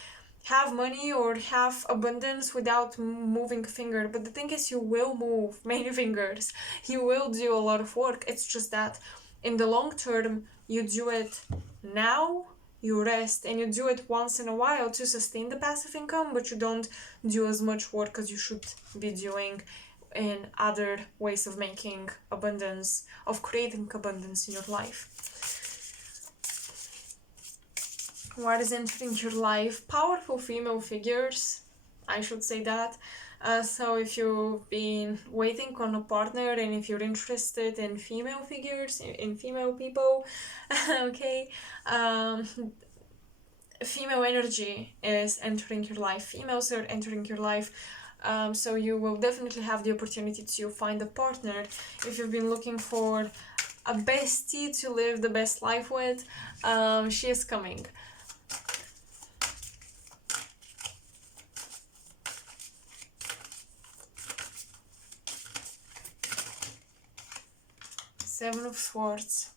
have money or have abundance without moving a finger. But the thing is, you will move many fingers, you will do a lot of work. It's just that in the long term, you do it now, you rest, and you do it once in a while to sustain the passive income, but you don't do as much work as you should be doing in other ways of making abundance, of creating abundance in your life. What is entering your life? Powerful female figures, I should say that. So if you've been waiting on a partner, and if you're interested in female figures, in female people, okay, female energy is entering your life. Females are entering your life. So you will definitely have the opportunity to find a partner. If you've been looking for a bestie to live the best life with, she is coming. Seven of Swords.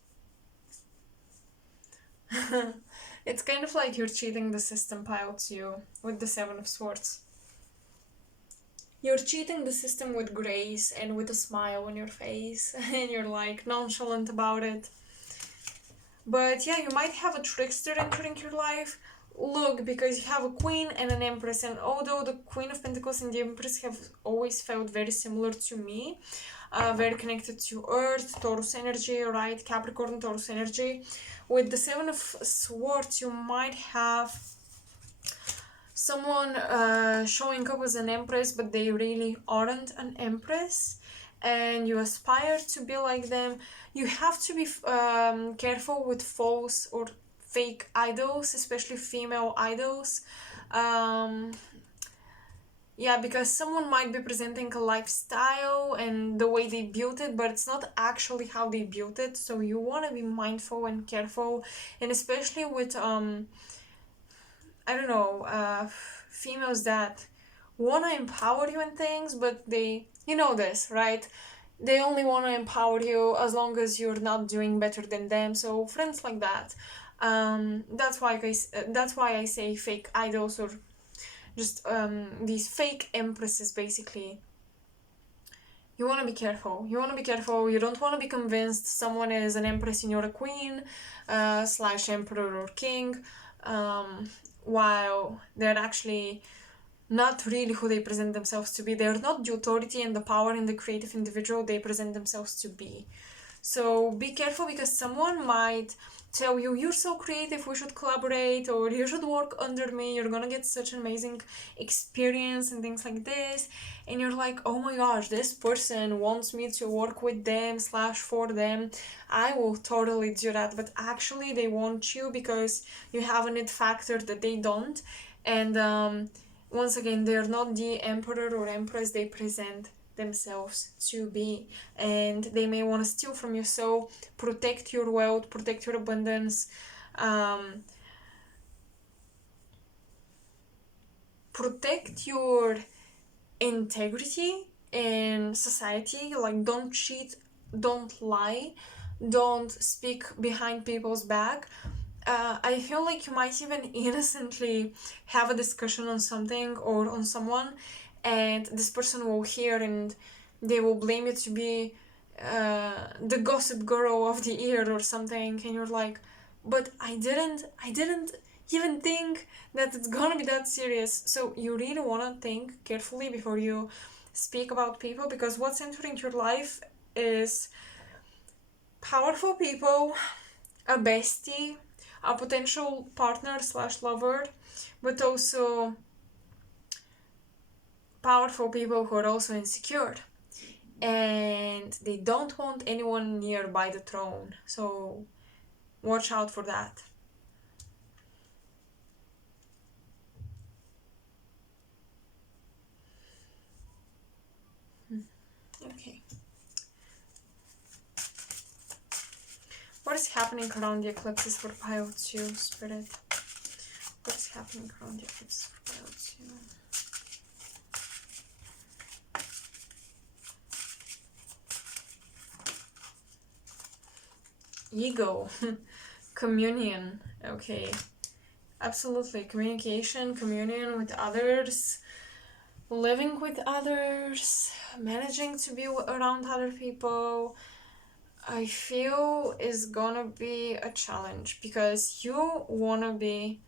It's kind of like you're cheating the system, pile too, with the Seven of Swords. You're cheating the system with grace and with a smile on your face, and you're like nonchalant about it. But yeah, you might have a trickster entering your life. Look, because you have a Queen and an Empress, and although the Queen of Pentacles and the Empress have always felt very similar to me, very connected to Earth, Taurus energy, right? Capricorn, Taurus energy. With the Seven of Swords, you might have someone showing up as an Empress, but they really aren't an Empress, and you aspire to be like them. You have to be careful with false or fake idols, especially female idols. Yeah, because someone might be presenting a lifestyle and the way they built it, but it's not actually how they built it. So you want to be mindful and careful, and especially with I don't know, females that want to empower you in things, but they, you know this, right? They only want to empower you as long as you're not doing better than them. So friends like that. That's why I say fake idols, or just these fake empresses, basically. You want to be careful. You want to be careful. You don't want to be convinced someone is an empress and you're a queen, slash emperor or king, while they're actually not really who they present themselves to be. They're not the authority and the power and the creative individual they present themselves to be. So be careful, because someone might tell you, you're so creative, we should collaborate, or you should work under me, you're gonna get such an amazing experience and things like this, and you're like, oh my gosh, this person wants me to work with them slash for them, I will totally do that. But actually they want you because you have an it factor that they don't, and once again, they're not the emperor or empress they present themselves to be, and they may want to steal from you. So protect your wealth, protect your abundance, protect your integrity in society. Like, don't cheat, don't lie, don't speak behind people's back. I feel like you might even innocently have a discussion on something or on someone, and this person will hear and they will blame you to be the gossip girl of the year or something, and you're like, but I didn't even think that it's gonna be that serious. So you really want to think carefully before you speak about people, because what's entering your life is powerful people, a bestie, a potential partner slash lover, but also powerful people who are also insecure, and they don't want anyone nearby the throne. So watch out for that. Okay. What is happening around the eclipses for pile 2, Spirit? What is happening around the eclipses for pile 2? ego, communion, okay, absolutely, communication, communion with others, living with others, managing to be around other people, I feel is gonna be a challenge because you wanna be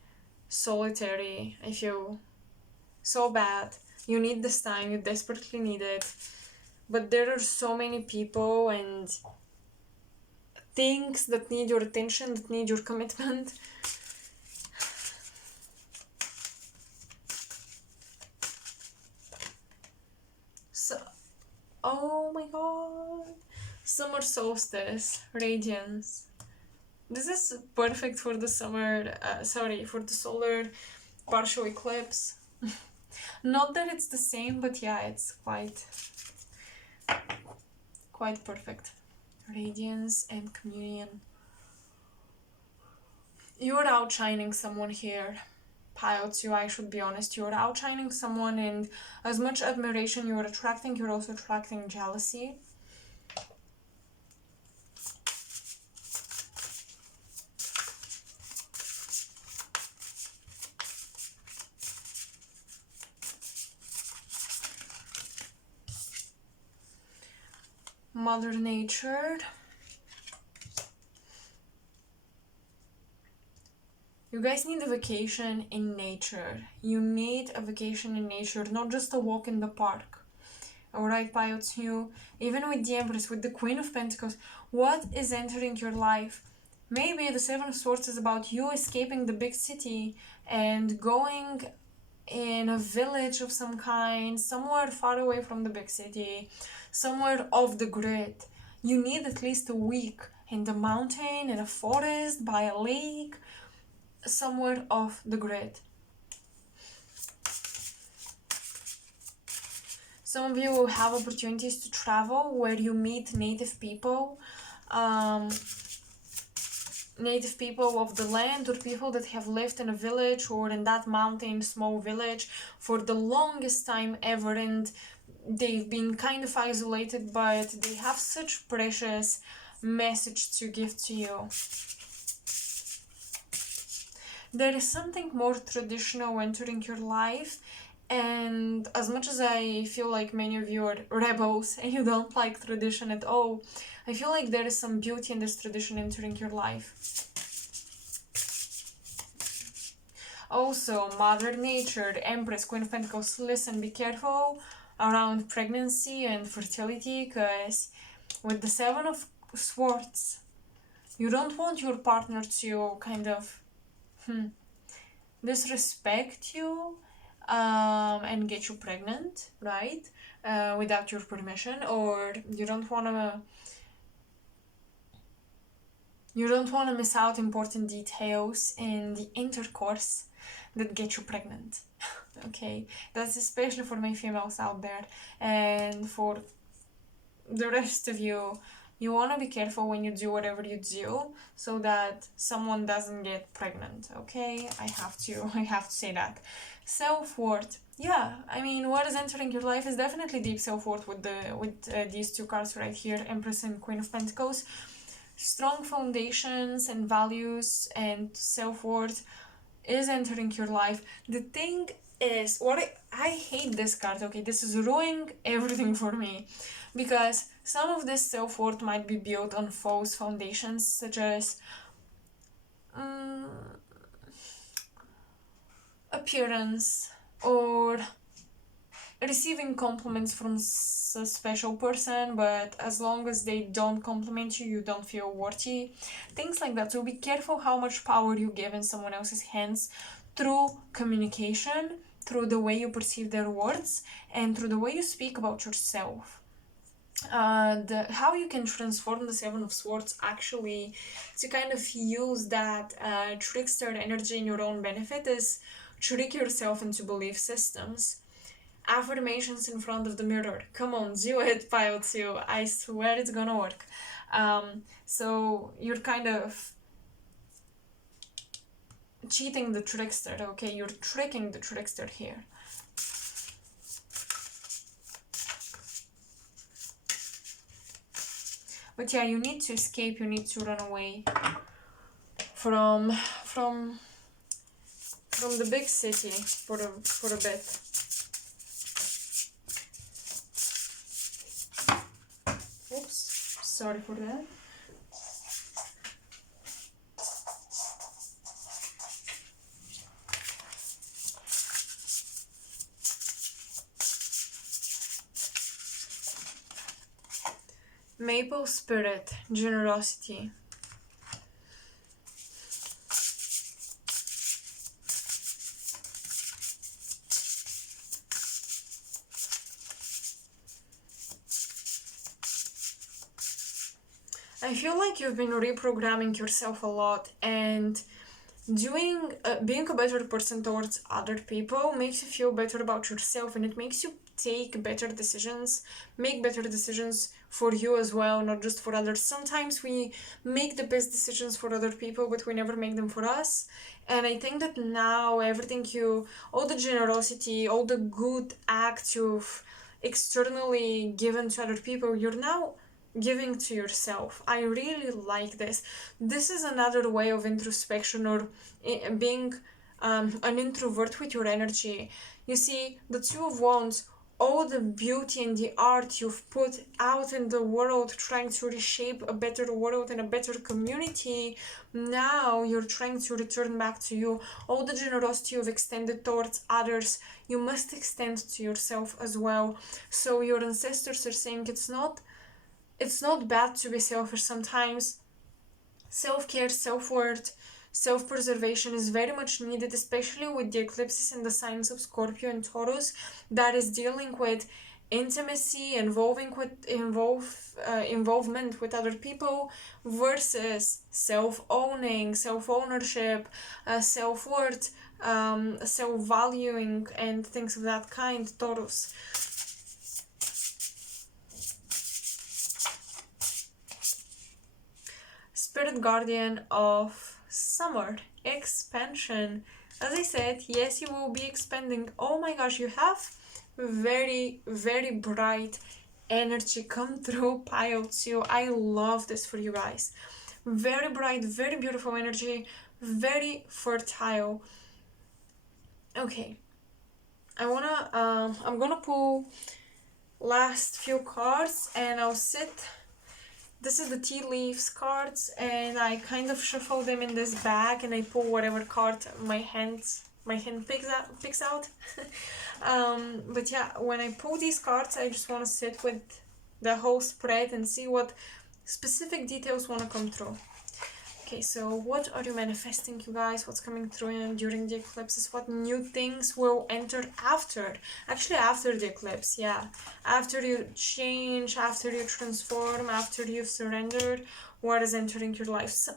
solitary. I feel so bad. You need this time, you desperately need it. But there are so many people and things that need your attention, that need your commitment. So, oh my god. Summer solstice, radiance. This is perfect for the summer, for the solar partial eclipse. Not that it's the same, but yeah, it's quite perfect. Radiance and communion. You're outshining someone here. Pilots, I should be honest, you're outshining someone, and as much admiration you're attracting, you're also attracting jealousy. Mother Nature. You guys need a vacation in nature. You need a vacation in nature, not just a walk in the park. Alright, pilots, you, even with the Empress, with the Queen of Pentacles, what is entering your life? Maybe the Seven of Swords is about you escaping the big city and going in a village of some kind, somewhere far away from the big city, somewhere off the grid. You need at least a week in the mountain, in a forest, by a lake, somewhere off the grid. Some of you will have opportunities to travel where you meet native people of the land, or people that have lived in a village or in that mountain small village for the longest time ever, and they've been kind of isolated, but they have such precious message to give to you. There is something more traditional entering your life, and as much as I feel like many of you are rebels and you don't like tradition at all, I feel like there is some beauty in this tradition entering your life. Also, Mother Nature, Empress, Queen of Pentacles, listen, be careful around pregnancy and fertility, because with the Seven of Swords, you don't want your partner to kind of disrespect you and get you pregnant, right? Without your permission, or you don't want to miss out important details in the intercourse that get you pregnant. Okay, that's especially for my females out there, and for the rest of you, you want to be careful when you do whatever you do so that someone doesn't get pregnant. Okay, I have to say that. Self-worth. Yeah, I mean, what is entering your life is definitely deep self-worth with these two cards right here, Empress and Queen of Pentacles. Strong foundations and values and self-worth is entering your life. The thing is, I hate this card, okay? This is ruining everything for me, because some of this self-worth might be built on false foundations, such as appearance, or receiving compliments from a special person, but as long as they don't compliment you, you don't feel worthy. Things like that. So be careful how much power you give in someone else's hands through communication, through the way you perceive their words, and through the way you speak about yourself. How you can transform the Seven of Swords actually to kind of use that trickster energy in your own benefit is trick yourself into belief systems. Affirmations in front of the mirror. Come on, do it, pile 2. I swear it's gonna work. So you're kind of cheating the trickster, okay? You're tricking the trickster here. But yeah, you need to escape, you need to run away from the big city for a bit. Oops, sorry for that. Maple spirit, generosity. I feel like you've been reprogramming yourself a lot, and being a better person towards other people makes you feel better about yourself, and it makes you take better decisions, make better decisions for you as well, not just for others. Sometimes we make the best decisions for other people, but we never make them for us. And I think that now all the generosity, all the good acts you've externally given to other people, you're now giving to yourself. I really like this. This is another way of introspection, or being an introvert with your energy. You see, the Two of Wands, all the beauty and the art you've put out in the world, trying to reshape a better world and a better community, now you're trying to return back to you. All the generosity you've extended towards others, you must extend to yourself as well. So your ancestors are saying it's not bad to be selfish sometimes. Self-care, self-worth, self-preservation is very much needed, especially with the eclipses in the signs of Scorpio and Taurus, that is dealing with intimacy, involvement with other people, versus self-owning, self-ownership, self-worth, self-valuing, and things of that kind, Taurus. Spirit guardian of summer, expansion. As I said, yes, you will be expanding. Oh my gosh, you have very, very bright energy come through, pile too. I love this for you guys. Very bright, very beautiful energy, very fertile. Okay, I'm gonna pull last few cards, and I'll sit. This is the tea leaves cards, and I kind of shuffle them in this bag, and I pull whatever card my hand picks out. But yeah, when I pull these cards, I just want to sit with the whole spread and see what specific details want to come through. Okay, so what are you manifesting, you guys? What's coming through during the eclipses? What new things will enter after? Actually, after the eclipse, yeah. After you change, after you transform, after you've surrendered, what is entering your life?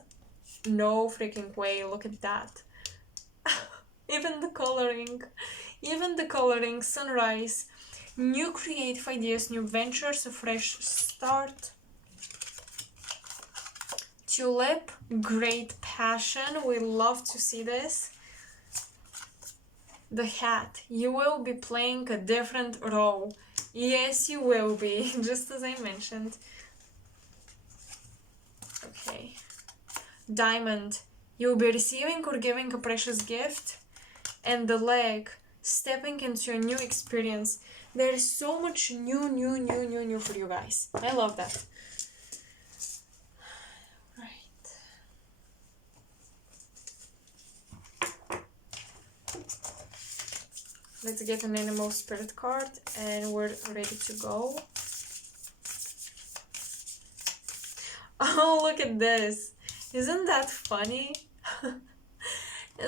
No freaking way, look at that. Even the coloring, sunrise, new creative ideas, new ventures, a fresh start. Tulip, great passion. We love to see this. The hat, you will be playing a different role. Yes, you will be, just as I mentioned. Okay. Diamond, you'll be receiving or giving a precious gift. And the leg, stepping into a new experience. There is so much new for you guys. I love that. Let's get an animal spirit card, and we're ready to go. Oh, look at this. Isn't that funny?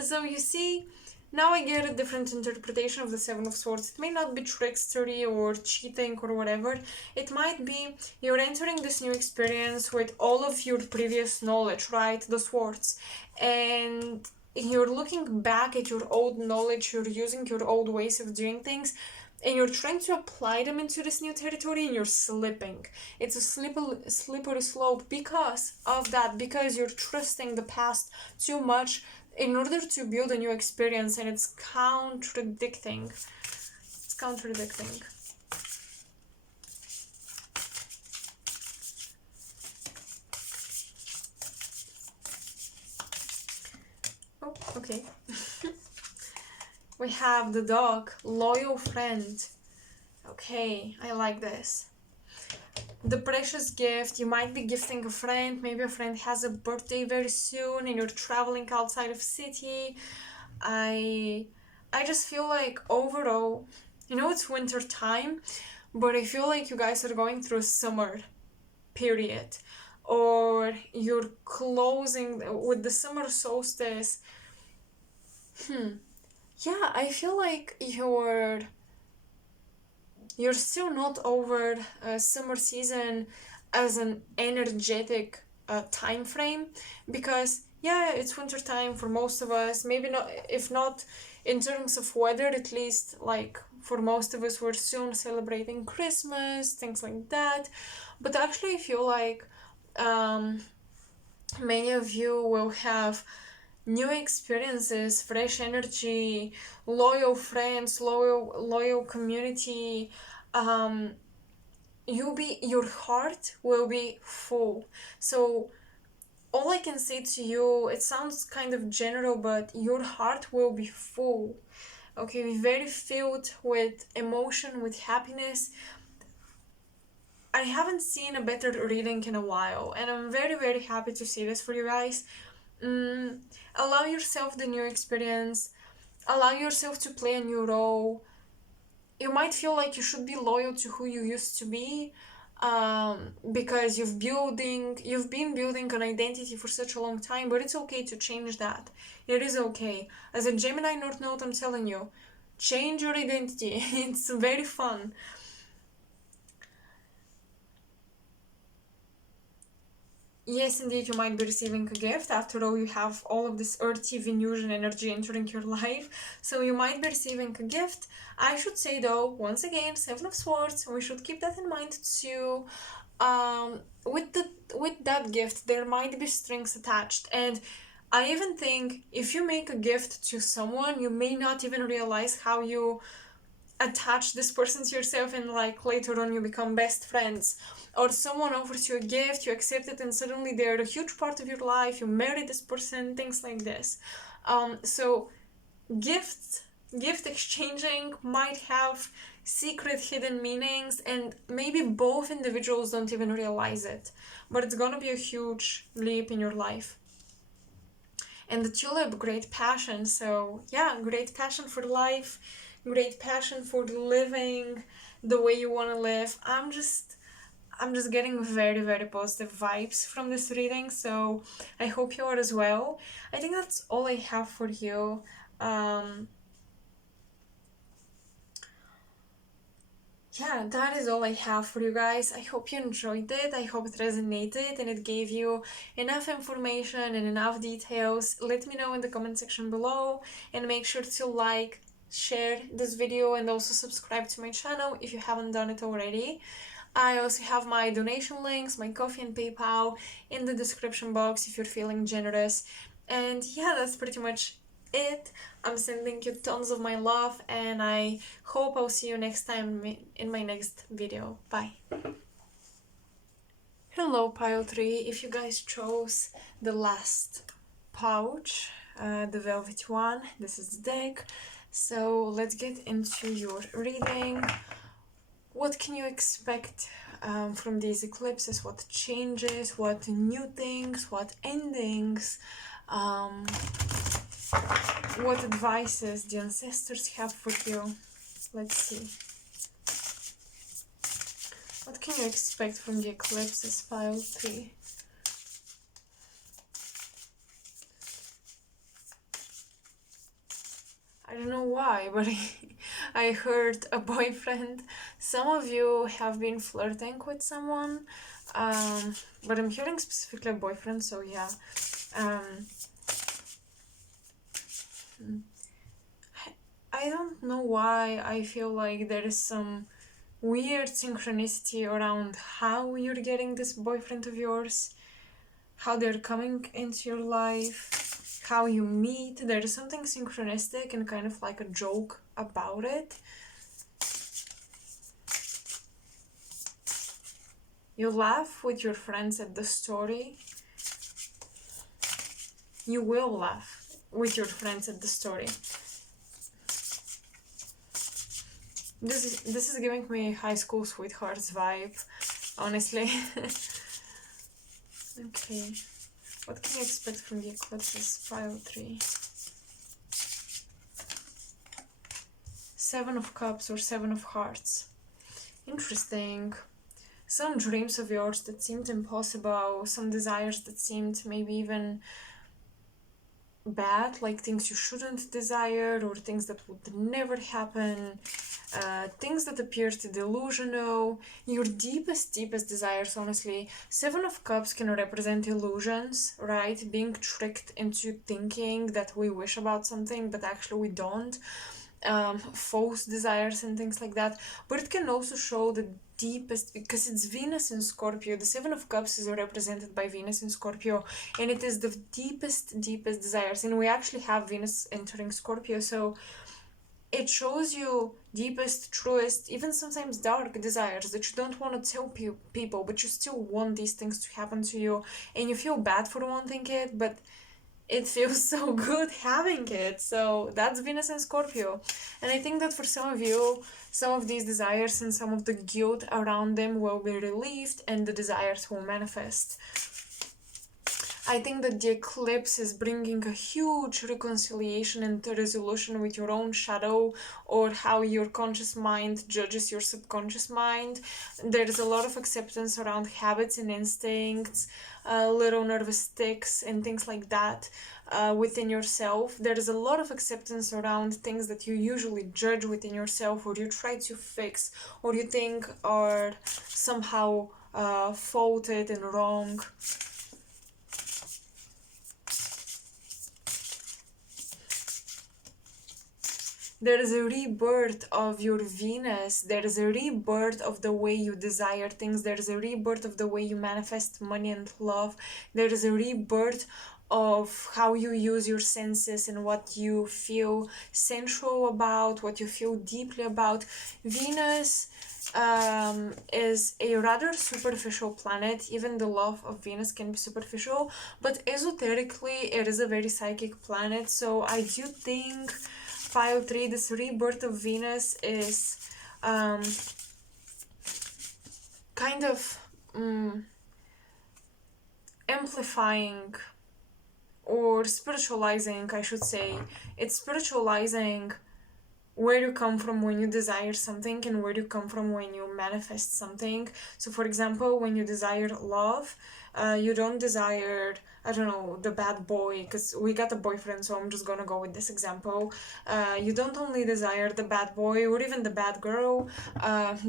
So you see, now I get a different interpretation of the Seven of Swords. It may not be trickstery or cheating or whatever. It might be you're entering this new experience with all of your previous knowledge, right? The swords. And you're looking back at your old knowledge, you're using your old ways of doing things, and you're trying to apply them into this new territory, and you're slipping. It's a slippery slope because of that, because you're trusting the past too much in order to build a new experience, and it's contradicting. Okay. We have the dog, loyal friend. Okay, I like this. The precious gift. You might be gifting a friend. Maybe a friend has a birthday very soon and you're traveling outside of city. I just feel like overall, it's winter time, but I feel like you guys are going through summer period, or you're closing with the summer solstice. Yeah, I feel like you're still not over summer season as an energetic time frame, because yeah, it's winter time for most of us. Maybe not, if not in terms of weather, at least like for most of us, we're soon celebrating Christmas, things like that. But actually I feel like um, many of you will have new experiences, fresh energy, loyal friends, loyal community. um your heart will be full. So all I can say to you, it sounds kind of general, but your heart will be full. Okay, very filled with emotion, with happiness. I haven't seen a better reading in a while, and I'm very, very happy to see this for you guys. Allow yourself the new experience, allow yourself to play a new role. You might feel like you should be loyal to who you used to be, because you've been building an identity for such a long time, but it's okay to change that. It is okay. As a Gemini North Node, I'm telling you, change your identity. It's very fun. Yes, indeed, you might be receiving a gift. After all, you have all of this earthy Venusian energy entering your life. So you might be receiving a gift. I should say though, once again, Seven of Swords, we should keep that in mind too. With that gift, there might be strings attached. And I even think if you make a gift to someone, you may not even realize how you attach this person to yourself, and like later on you become best friends. Or someone offers you a gift, you accept it, and suddenly they're a huge part of your life, you marry this person, things like this. So gift exchanging might have secret hidden meanings, and maybe both individuals don't even realize it, but it's gonna be a huge leap in your life. And the tulip, great passion. So yeah, great passion for life, great passion for living the way you want to live. I'm just getting very, very positive vibes from this reading, so I hope you are as well. I think that's all I have for you. Yeah, that is all I have for you guys. I hope you enjoyed it. I hope it resonated and it gave you enough information and enough details. Let me know in the comment section below, and make sure to like, share this video, and also subscribe to my channel if you haven't done it already. I also have my donation links, my Ko-fi and PayPal in the description box if you're feeling generous. And yeah, that's pretty much it. I'm sending you tons of my love, and I hope I'll see you next time in my next video. Bye. Hello, pile 3. If you guys chose the last pouch, the velvet one, this is the deck. So let's get into your reading. What can you expect from these eclipses? What changes? What new things? What endings? What advices the ancestors have for you? Let's see. What can you expect from the eclipses, pile 3? I don't know why, but I heard a boyfriend. Some of you have been flirting with someone, but I'm hearing specifically a boyfriend, so yeah. I don't know why I feel like there is some weird synchronicity around how you're getting this boyfriend of yours, how they're coming into your life, how you meet. There is something synchronistic and kind of like a joke about it. You laugh with your friends at the story. You will laugh with your friends at the story. This is giving me high school sweethearts vibe, honestly. Okay, what can you expect from the eclipses? Pile 3. 7 of Cups or 7 of Hearts. Interesting. Some dreams of yours that seemed impossible, some desires that seemed maybe even bad, like things you shouldn't desire or things that would never happen, things that appeared delusional, your deepest desires. Honestly, 7 of Cups can represent illusions, right? Being tricked into thinking that we wish about something but actually we don't. False desires and things like that, but it can also show the deepest, because it's Venus in Scorpio. The 7 of Cups is represented by Venus in Scorpio, and it is the deepest desires, and we actually have Venus entering Scorpio, so it shows you deepest, truest, even sometimes dark desires that you don't want to tell people, but you still want these things to happen to you, and you feel bad for wanting it, but it feels so good having it. So that's Venus and Scorpio. And I think that for some of you, some of these desires and some of the guilt around them will be relieved and the desires will manifest. I think that the eclipse is bringing a huge reconciliation and resolution with your own shadow, or how your conscious mind judges your subconscious mind. There's a lot of acceptance around habits and instincts, little nervous tics and things like that within yourself. There is a lot of acceptance around things that you usually judge within yourself, or you try to fix, or you think are somehow faulted and wrong. There is a rebirth of your Venus. There is a rebirth of the way you desire things. There is a rebirth of the way you manifest money and love. There is a rebirth of how you use your senses and what you feel sensual about, what you feel deeply about. Venus is a rather superficial planet. Even the love of Venus can be superficial, but esoterically it is a very psychic planet. So I do think Pile 3, this rebirth of Venus is kind of amplifying or spiritualizing, I should say. It's spiritualizing where you come from when you desire something and where you come from when you manifest something. So for example, when you desire love, you don't desire, I don't know, the bad boy, because we got a boyfriend, so I'm just gonna go with this example. You don't only desire the bad boy or even the bad girl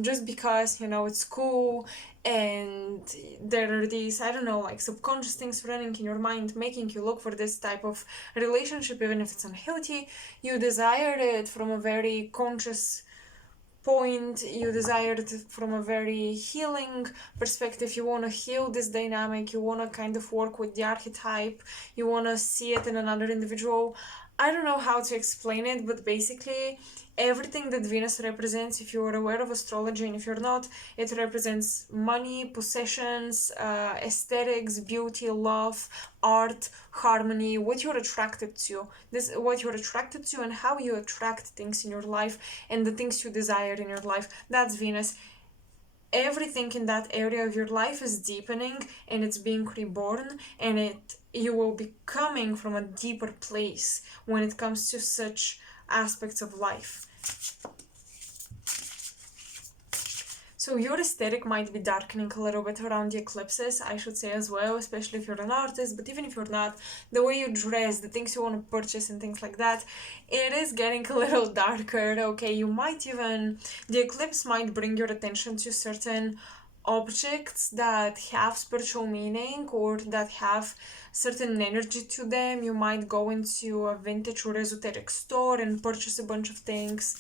just because, you know, it's cool, and there are these, I don't know, like subconscious things running in your mind making you look for this type of relationship, even if it's unhealthy. You desire it from a very conscious point, you desire it from a very healing perspective. You want to heal this dynamic, you want to kind of work with the archetype, you want to see it in another individual. I don't know how to explain it, but basically everything that Venus represents, if you're aware of astrology, and if you're not, it represents money, possessions, aesthetics, beauty, love, art, harmony, what you're attracted to. This what you're attracted to and how you attract things in your life and the things you desire in your life. That's Venus. Everything in that area of your life is deepening and it's being reborn, and you will be coming from a deeper place when it comes to such aspects of life. So your aesthetic might be darkening a little bit around the eclipses, I should say as well, especially if you're an artist, but even if you're not, the way you dress, the things you want to purchase and things like that, it is getting a little darker, okay? You might even, the eclipse might bring your attention to certain objects that have spiritual meaning or that have certain energy to them. You might go into a vintage or esoteric store and purchase a bunch of things.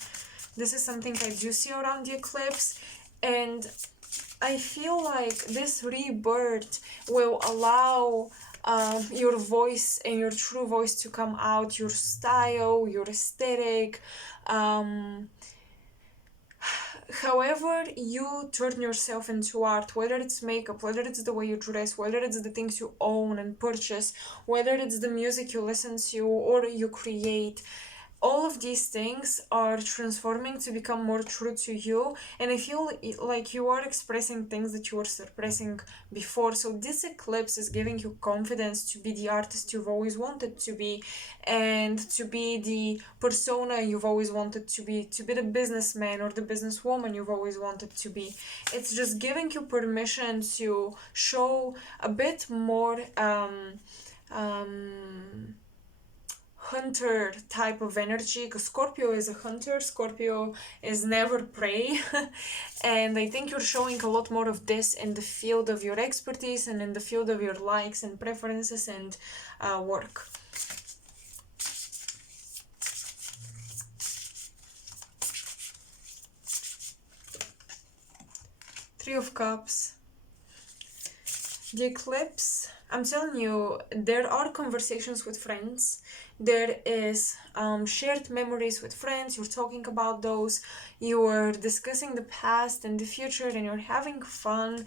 This is something I do see around the eclipse. And I feel like this rebirth will allow your voice and your true voice to come out, your style, your aesthetic. However you turn yourself into art, whether it's makeup, whether it's the way you dress, whether it's the things you own and purchase, whether it's the music you listen to or you create, all of these things are transforming to become more true to you, and I feel like you are expressing things that you were suppressing before. So this eclipse is giving you confidence to be the artist you've always wanted to be, and to be the persona you've always wanted to be the businessman or the businesswoman you've always wanted to be. It's just giving you permission to show a bit more um hunter type of energy, because Scorpio is a hunter. Scorpio is never prey. And I think you're showing a lot more of this in the field of your expertise and in the field of your likes and preferences and work. Three of Cups. The eclipse, I'm telling you, there are conversations with friends. There is shared memories with friends. You're talking about those. You're discussing the past and the future, and you're having fun.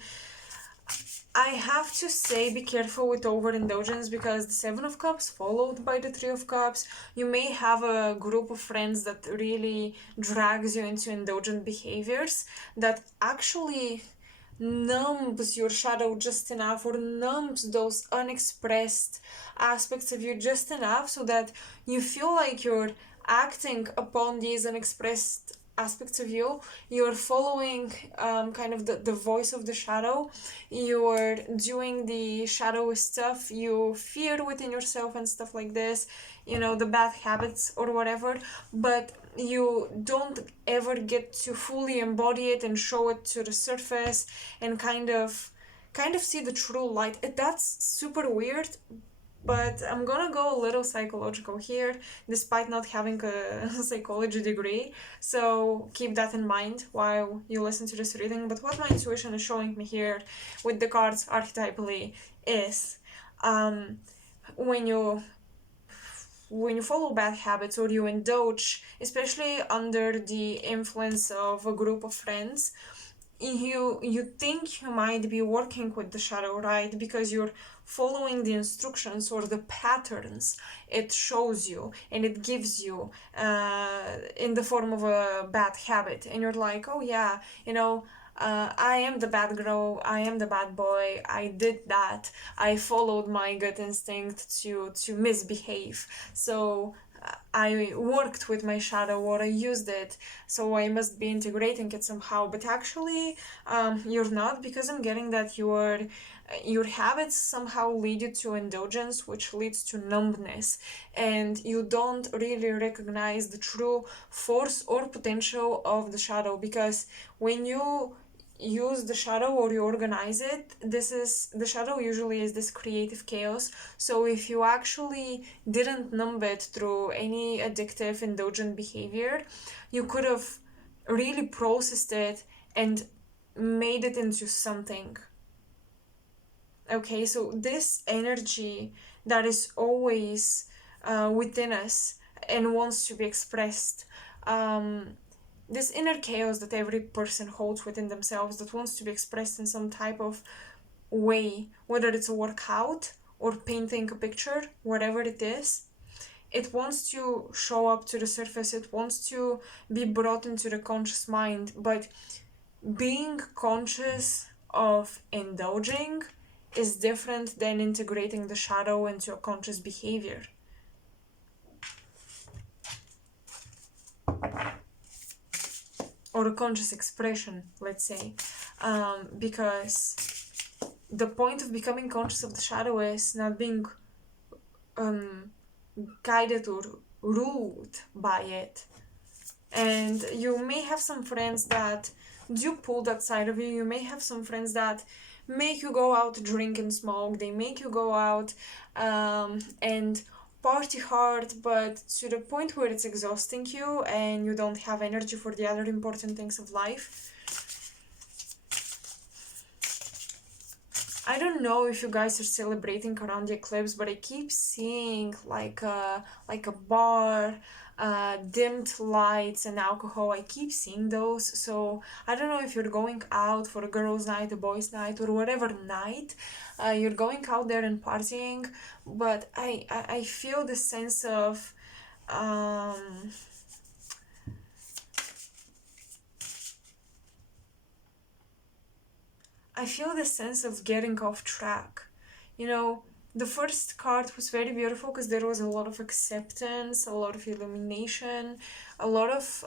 I have to say, be careful with overindulgence, because the Seven of Cups followed by the Three of Cups. You may have a group of friends that really drags you into indulgent behaviors that actually numbs your shadow just enough, or numbs those unexpressed aspects of you just enough, so that you feel like you're acting upon these unexpressed aspects of you. You're following kind of the voice of the shadow. You're doing the shadowy stuff you fear within yourself and stuff like this, you know, the bad habits or whatever, but you don't ever get to fully embody it and show it to the surface and kind of see the true light. That's super weird, but I'm gonna go a little psychological here, despite not having a psychology degree, so keep that in mind while you listen to this reading. But what my intuition is showing me here with the cards archetypally is when you follow bad habits or you indulge, especially under the influence of a group of friends, you think you might be working with the shadow, right? Because you're following the instructions or the patterns it shows you and it gives you in the form of a bad habit, and you're like, oh yeah, you know, I am the bad girl, I am the bad boy, I did that, I followed my gut instinct to misbehave, so I worked with my shadow or I used it, so I must be integrating it somehow. But actually, you're not, because I'm getting that your habits somehow lead you to indulgence, which leads to numbness, and you don't really recognize the true force or potential of the shadow, because when you use the shadow or you organize it, the shadow usually is this creative chaos. So if you actually didn't numb it through any addictive indulgent behavior, you could have really processed it and made it into something. Okay, so this energy that is always within us and wants to be expressed, this inner chaos that every person holds within themselves that wants to be expressed in some type of way, whether it's a workout or painting a picture, whatever it is, it wants to show up to the surface, it wants to be brought into the conscious mind. But being conscious of indulging is different than integrating the shadow into a conscious behavior. Or a conscious expression, let's say, because the point of becoming conscious of the shadow is not being guided or ruled by it. And you may have some friends that do pull that side of you. You may have some friends that make you go out to drink and smoke. They make you go out and party hard, but to the point where it's exhausting you and you don't have energy for the other important things of life. I don't know if you guys are celebrating around the eclipse, but I keep seeing like a bar, dimmed lights and alcohol. I keep seeing those. So I don't know if you're going out for a girls' night, a boys' night, or whatever night you're going out there and partying, but I feel the sense of I feel the sense of getting off track. You know, the first card was very beautiful because there was a lot of acceptance, a lot of illumination, a lot of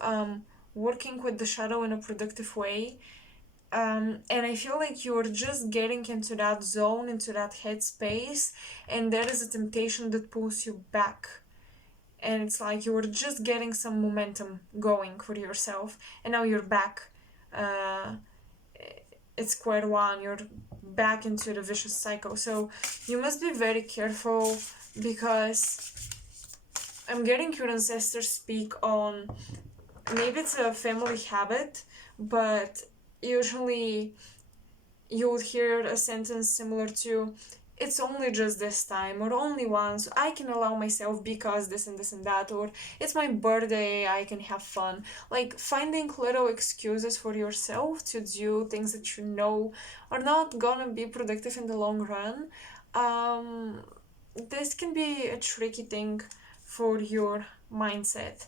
working with the shadow in a productive way. And I feel like you're just getting into that zone, into that headspace, and there is a temptation that pulls you back. And it's like you're just getting some momentum going for yourself, and now you're back. It's square one, you're back into the vicious cycle. So you must be very careful, because I'm getting your ancestors speak on, maybe it's a family habit, but usually you would hear a sentence similar to, it's only just this time, or only once, I can allow myself because this and this and that, or it's my birthday, I can have fun. Like finding little excuses for yourself to do things that you know are not gonna be productive in the long run. This can be a tricky thing for your mindset.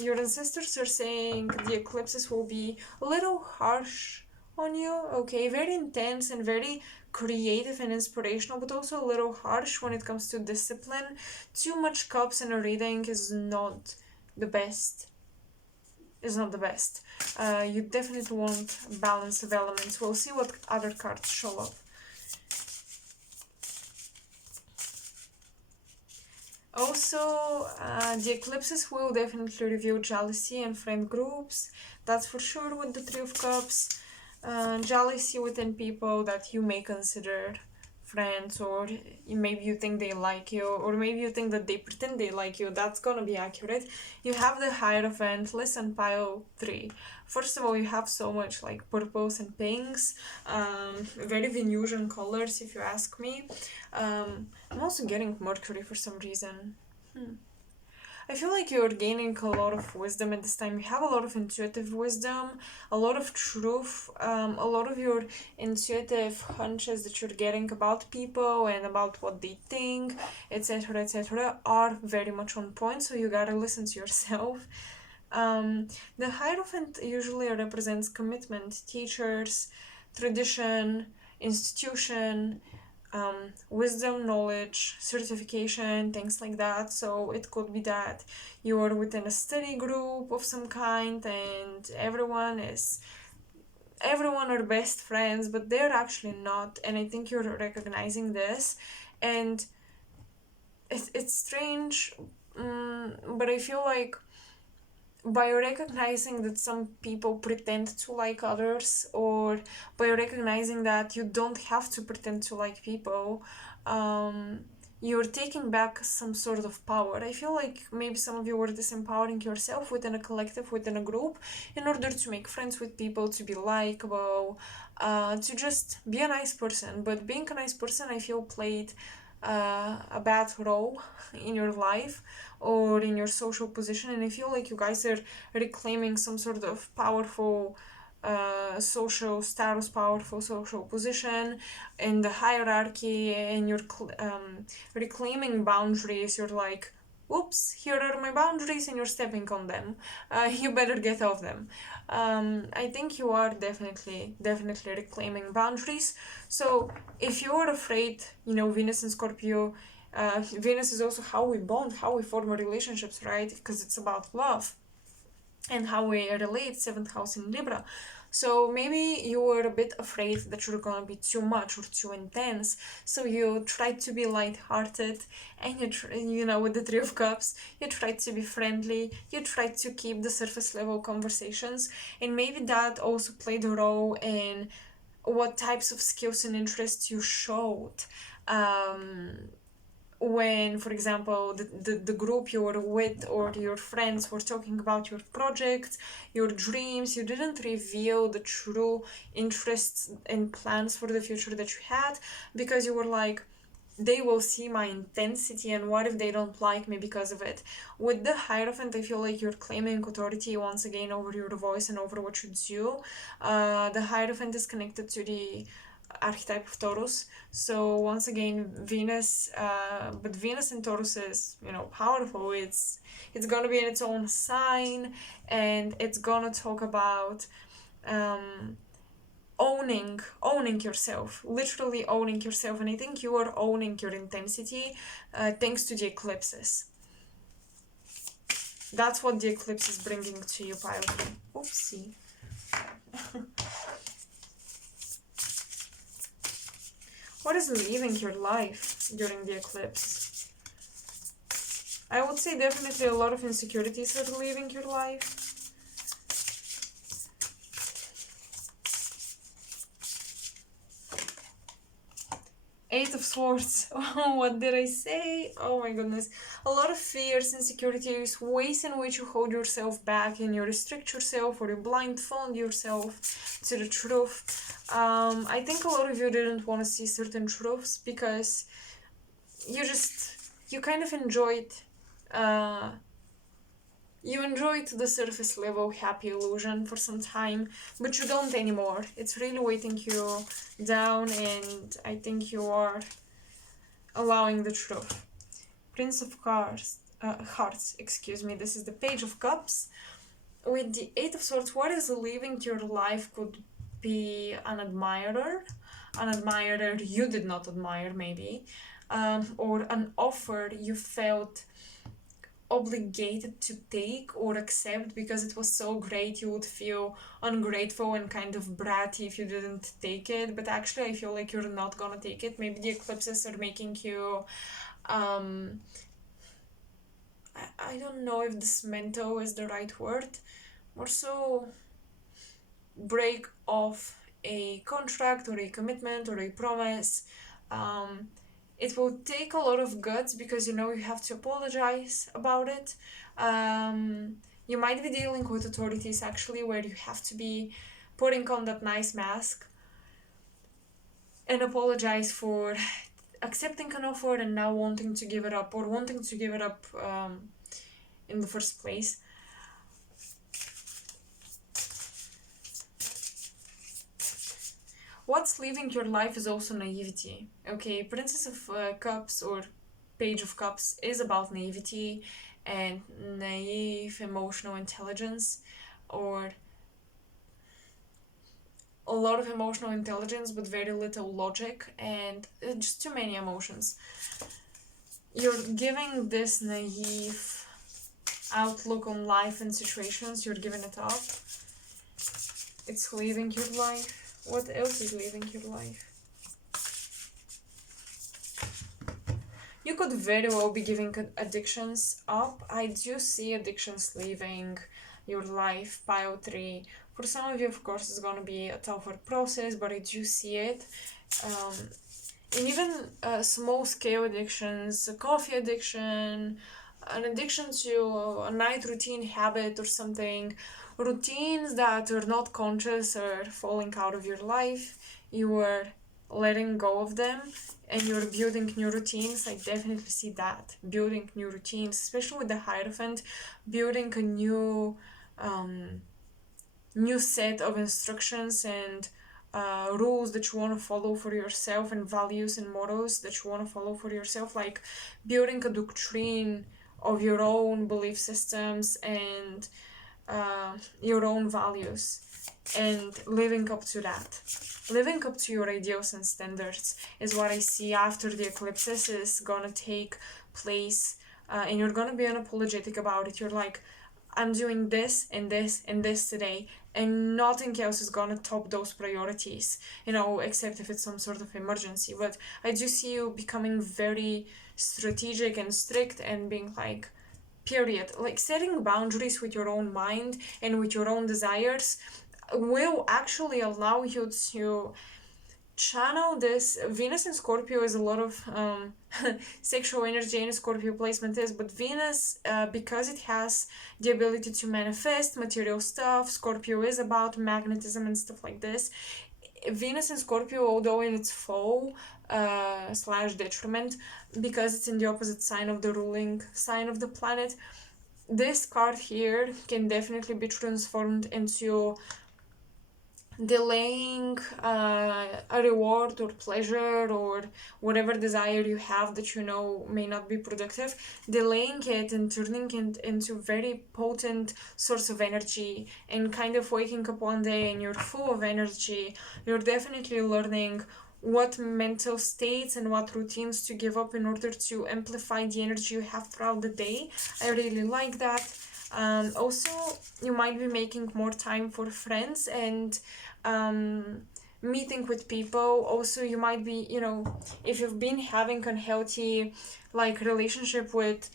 Your ancestors are saying the eclipses will be a little harsh on you, okay? Very intense and very creative and inspirational, but also a little harsh when it comes to discipline. Too much cups in a reading is not the best. Is not the best. You definitely want balance of elements. We'll see what other cards show up. Also, the eclipses will definitely reveal jealousy and friend groups. That's for sure with the Three of Cups. Jealousy within people that you may consider friends, or maybe you think they like you, or maybe you think that they pretend they like you. That's gonna be accurate. You have the Hierophant. Listen, pile 3. First of all, you have so much like purples and pinks, very Venusian colors if you ask me. I'm also getting Mercury for some reason. I feel like you're gaining a lot of wisdom at this time. You have a lot of intuitive wisdom, a lot of truth, a lot of your intuitive hunches that you're getting about people and about what they think, etc., are very much on point. So you gotta listen to yourself. The Hierophant usually represents commitment, teachers, tradition, institution, wisdom, knowledge, certification, things like that. So it could be that you are within a study group of some kind and everyone are best friends, but they're actually not. And I think you're recognizing this, and it's strange, but I feel like by recognizing that some people pretend to like others, or by recognizing that you don't have to pretend to like people, you're taking back some sort of power. I feel like maybe some of you were disempowering yourself within a collective, within a group, in order to make friends with people, to be likable, to just be a nice person. But being a nice person, I feel, played a bad role in your life or in your social position, and I feel like you guys are reclaiming some sort of powerful social status, powerful social position in the hierarchy, and you're reclaiming boundaries. You're like, whoops, here are my boundaries, and you're stepping on them. You better get off them. I think you are definitely reclaiming boundaries. So if you're afraid, Venus and Scorpio, Venus is also how we bond, how we form relationships, right? Because it's about love and how we relate, 7th house in Libra. So maybe you were a bit afraid that you're gonna be too much or too intense, so you tried to be light-hearted, and with the Three of Cups, you tried to be friendly, you tried to keep the surface level conversations, and maybe that also played a role in what types of skills and interests you showed. When, for example, the group you were with or your friends were talking about your projects, your dreams, you didn't reveal the true interests and plans for the future that you had, because you were like, they will see my intensity, and what if they don't like me because of it? With the Hierophant, I feel like you're claiming authority once again over your voice and over what you do. The Hierophant is connected to the archetype of Taurus. So once again, Venus, but Venus in Taurus is, you know, powerful. It's gonna be in its own sign, and it's gonna talk about owning yourself, literally owning yourself. And I think you are owning your intensity thanks to the eclipses. That's what the eclipse is bringing to you, pile 3. Oopsie. What is leaving your life during the eclipse? I would say definitely a lot of insecurities are leaving your life. Eight of Swords. What did I say? Oh my goodness. A lot of fears, insecurities, ways in which you hold yourself back and you restrict yourself or you blindfold yourself to the truth. I think a lot of you didn't want to see certain truths because you kind of enjoyed the surface level happy illusion for some time, but you don't anymore. It's really weighting you down, and I think you are allowing the truth. Prince of Hearts, excuse me. This is the Page of Cups. With the Eight of Swords, what is leaving your life could be an admirer you did not admire maybe, or an offer you felt obligated to take or accept because it was so great. You would feel ungrateful and kind of bratty if you didn't take it, but actually I feel like you're not gonna take it. Maybe the eclipses are making you I don't know if dismantle is the right word, more so break off a contract or a commitment or a promise. It will take a lot of guts because you know you have to apologize about it. You might be dealing with authorities actually where you have to be putting on that nice mask and apologize for accepting an offer and now wanting to give it up, or wanting to give it up in the first place. What's leaving your life is also naivety. Okay, Princess of Cups or Page of Cups is about naivety and naive emotional intelligence, or a lot of emotional intelligence but very little logic and just too many emotions. You're giving this naive outlook on life and situations, you're giving it up. It's leaving your life. What else is leaving your life? You could very well be giving addictions up. I do see addictions leaving your life, pile 3. For some of you, of course, it's going to be a tougher process, but I do see it. And even small-scale addictions, a coffee addiction, an addiction to a night routine habit or something, routines that are not conscious are falling out of your life. You are letting go of them and you're building new routines. I definitely see that. Building new routines, especially with the Hierophant, building a new set of instructions and rules that you want to follow for yourself, and values and morals that you want to follow for yourself, like building a doctrine of your own belief systems and your own values, and living up to that. Living up to your ideals and standards is what I see after the eclipses is gonna take place, and you're gonna be unapologetic about it. You're like, I'm doing this and this and this today, and nothing else is gonna top those priorities, you know, except if it's some sort of emergency. But I do see you becoming very strategic and strict and being like, period. Like setting boundaries with your own mind and with your own desires will actually allow you to channel this. Venus in Scorpio is a lot of sexual energy in Scorpio placement is, but Venus, because it has the ability to manifest material stuff, Scorpio is about magnetism and stuff like this. Venus in Scorpio, although in its fall slash detriment, because it's in the opposite sign of the ruling sign of the planet, this card here can definitely be transformed into delaying a reward or pleasure or whatever desire you have that you know may not be productive, delaying it and turning it into very potent source of energy, and kind of waking up one day and you're full of energy. You're definitely learning what mental states and what routines to give up in order to amplify the energy you have throughout the day. I really like that. Also, you might be making more time for friends and meeting with people. Also, you might be, if you've been having unhealthy relationship with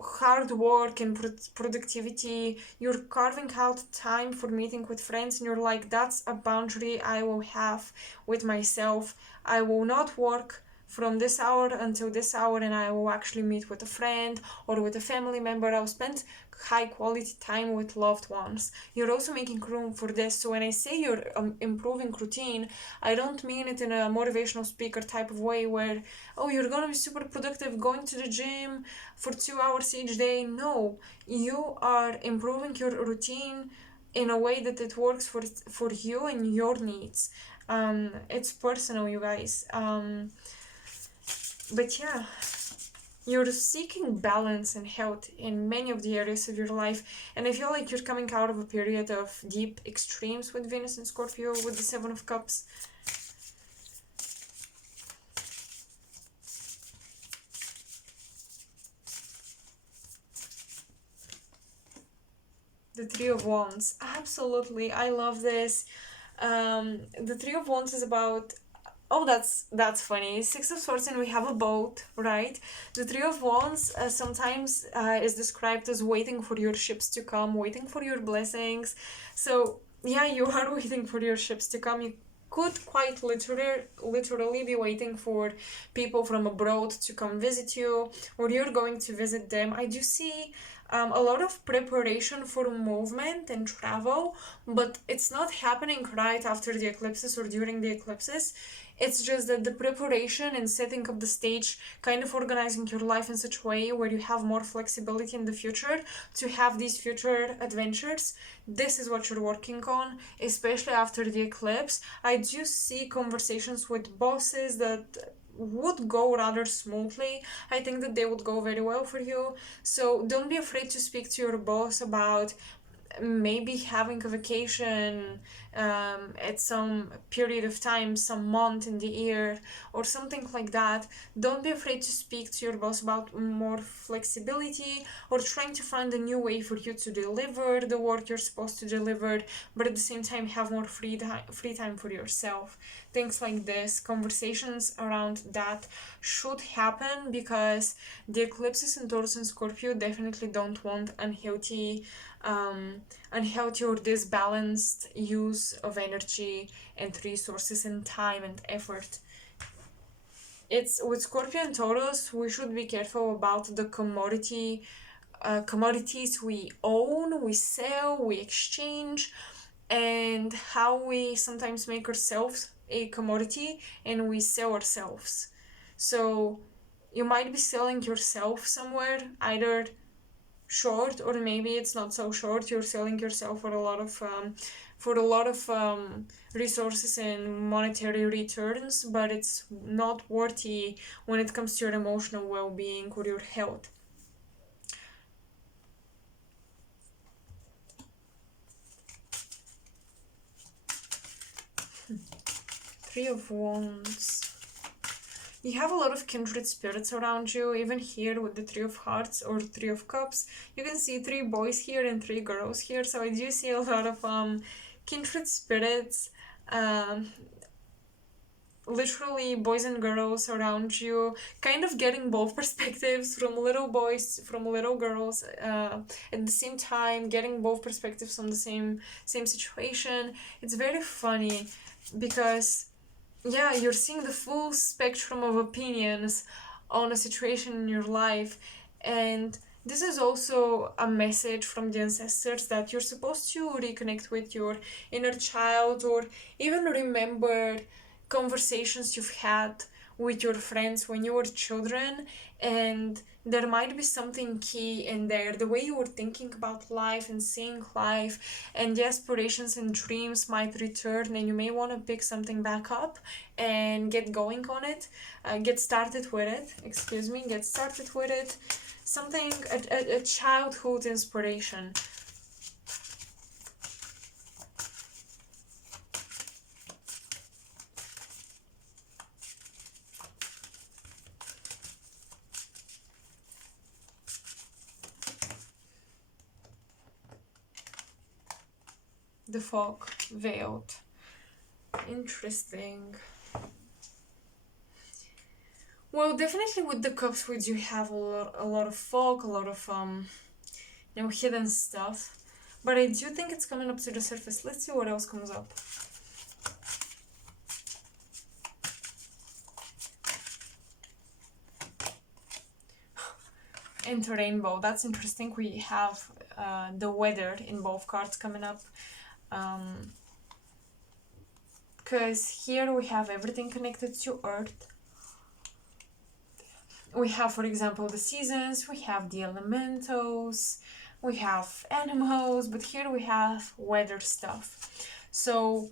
hard work and productivity, you're carving out time for meeting with friends, and you're like, that's a boundary I will have with myself. I will not work from this hour until this hour, and I will actually meet with a friend or with a family member. I'll spend high quality time with loved ones. You're also making room for this. So when I say you're improving routine, I don't mean it in a motivational speaker type of way where, oh, you're gonna be super productive going to the gym for 2 hours each day. No, you are improving your routine in a way that it works for you and your needs. It's personal, you guys. But yeah, you're seeking balance and health in many of the areas of your life, and I feel like you're coming out of a period of deep extremes with Venus and Scorpio with the Seven of Cups. The Three of Wands. Absolutely, I love this. The Three of Wands is about, oh, that's funny. Six of Swords and we have a boat, right? The Three of Wands sometimes is described as waiting for your ships to come, waiting for your blessings. So yeah, you are waiting for your ships to come. You could quite literally be waiting for people from abroad to come visit you, or you're going to visit them. I do see a lot of preparation for movement and travel, but it's not happening right after the eclipses or during the eclipses. It's just that the preparation and setting up the stage, kind of organizing your life in such a way where you have more flexibility in the future to have these future adventures. This is what you're working on, especially after the eclipse. I do see conversations with bosses that would go rather smoothly. I think that they would go very well for you. So don't be afraid to speak to your boss about maybe having a vacation at some period of time, some month in the year or something like that. Don't be afraid to speak to your boss about more flexibility or trying to find a new way for you to deliver the work you're supposed to deliver, but at the same time have more free time for yourself. Things like this, conversations around that should happen, because the eclipses in Taurus and Scorpio definitely don't want unhealthy or disbalanced use of energy and resources and time and effort. It's with Scorpio and Taurus, we should be careful about the commodities we own, we sell, we exchange, and how we sometimes make ourselves a commodity and we sell ourselves. So you might be selling yourself somewhere, either short or maybe it's not so short. You're selling yourself for a lot of resources and monetary returns, but it's not worthy when it comes to your emotional well-being or your health. Three of Wands. You have a lot of kindred spirits around you, even here with the Three of Hearts or Three of Cups. You can see 3 boys here and 3 girls here, so I do see a lot of kindred spirits, literally boys and girls around you, kind of getting both perspectives from little boys, from little girls, at the same time, getting both perspectives on the same situation. It's very funny because yeah, you're seeing the full spectrum of opinions on a situation in your life, and This is also a message from the ancestors that you're supposed to reconnect with your inner child, or even remember conversations you've had with your friends when you were children, and there might be something key in there, the way you were thinking about life and seeing life, and the aspirations and dreams might return, and you may want to pick something back up and get going on it, get started with it, get started with it. Something, a childhood inspiration. The fog veiled. Interesting. Well, definitely with the cups, we do have a lot of fog, a lot of hidden stuff. But I do think it's coming up to the surface. Let's see what else comes up. And rainbow. That's interesting. We have the weather in both cards coming up. Because here we have everything connected to Earth. We have, for example, the seasons, we have the elementals, we have animals, but here we have weather stuff. So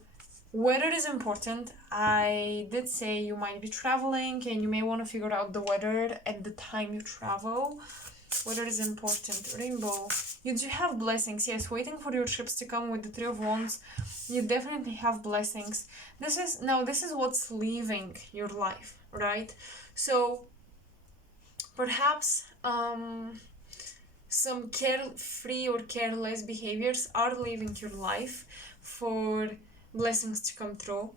weather is important. I did say you might be traveling and you may want to figure out the weather at the time you travel. Weather is important. Rainbow. You do have blessings. Yes, waiting for your ships to come with the Three of Wands. You definitely have blessings. This is what's leaving your life, right? So perhaps some carefree or careless behaviors are leaving your life for blessings to come through.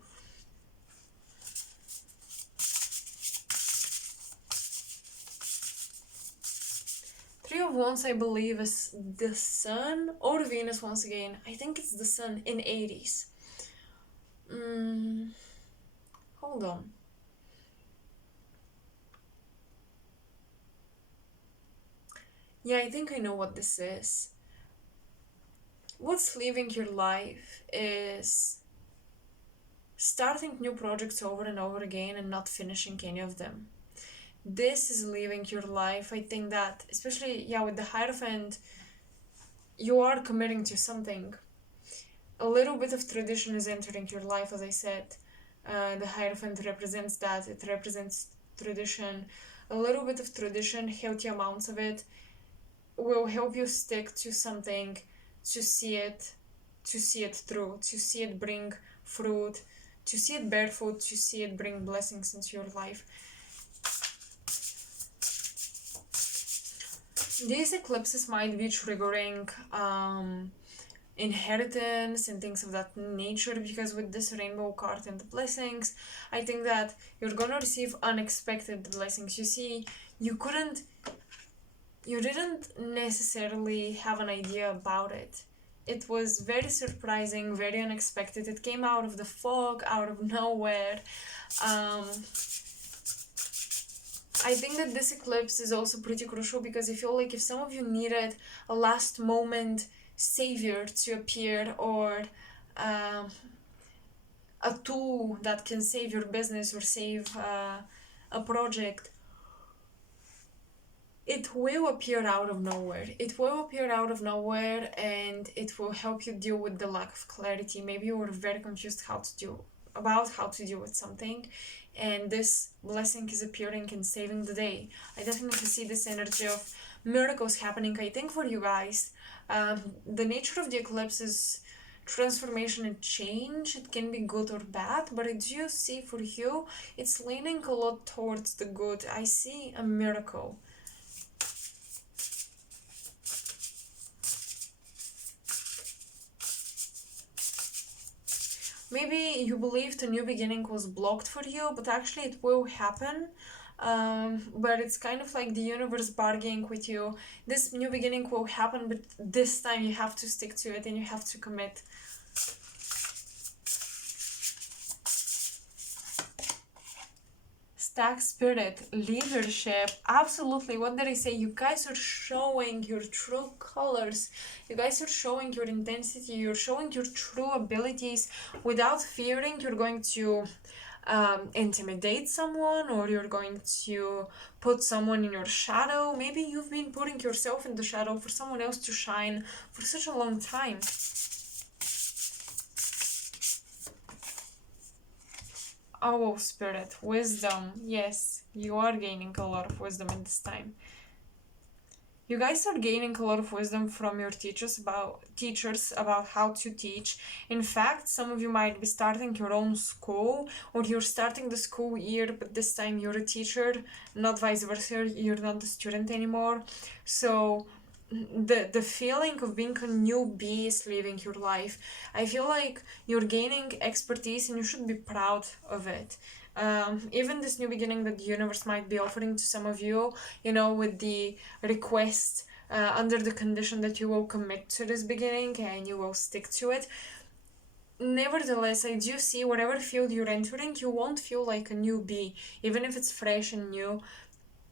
Three of Wands, I believe, is the Sun or Venus once again. I think it's the Sun in Aries. Hold on. Yeah, I think I know what this is. What's leaving your life is starting new projects over and over again and not finishing any of them. This is leaving your life. I think that, especially, with the Hierophant, you are committing to something. A little bit of tradition is entering your life, as I said. The Hierophant represents that. It represents tradition. A little bit of tradition, healthy amounts of it, will help you stick to something, to see it through, to see it bring fruit, to see it bear fruit, to see it bring blessings into your life. These eclipses might be triggering inheritance and things of that nature, because with this rainbow card and the blessings, I think that you're gonna receive unexpected blessings. You see, you didn't necessarily have an idea about it. It was very surprising, very unexpected. It came out of the fog, out of nowhere. I think that this eclipse is also pretty crucial, because I feel like if some of you needed a last moment savior to appear, or a tool that can save your business or save a project, it will appear out of nowhere. It will appear out of nowhere, and it will help you deal with the lack of clarity. Maybe you were very confused how to deal with something, and this blessing is appearing and saving the day. I definitely see this energy of miracles happening, I think, for you guys. The nature of the eclipse is transformation and change. It can be good or bad, but I do see for you, it's leaning a lot towards the good. I see a miracle. Maybe you believed a new beginning was blocked for you, but actually it will happen. But it's kind of like the universe bargaining with you. This new beginning will happen, but this time you have to stick to it and you have to commit. stack, spirit, leadership. Absolutely. What did I say? You guys are showing your true colors. You guys are showing your intensity. You're showing your true abilities without fearing you're going to intimidate someone, or you're going to put someone in your shadow. Maybe you've been putting yourself in the shadow for someone else to shine for such a long time. Oh, spirit, wisdom. Yes, you are gaining a lot of wisdom in this time. You guys are gaining a lot of wisdom from your teachers about how to teach. In fact, some of you might be starting your own school, or you're starting the school year, but this time you're a teacher, not vice versa. You're not the student anymore. So the feeling of being a newbie is leaving your life. I feel like you're gaining expertise and you should be proud of it. Even this new beginning that the universe might be offering to some of you, you know, with the request under the condition that you will commit to this beginning and you will stick to it. Nevertheless, I do see whatever field you're entering, you won't feel like a newbie, even if it's fresh and new.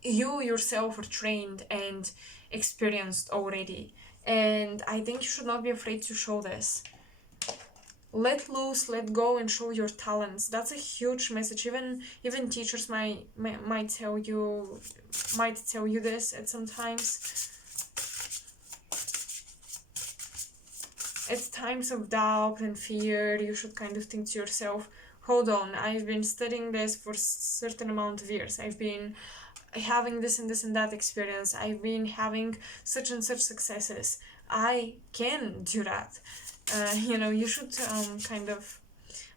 You yourself are trained and experienced already, and I think you should not be afraid to show this. Let loose, let go, and show your talents. That's a huge message. Even teachers might tell you this at some times. At times of doubt and fear, you should kind of think to yourself, hold on, I've been studying this for a certain amount of years. I've been having this and that experience. I've been having such and such successes. I can do that. You know, you should kind of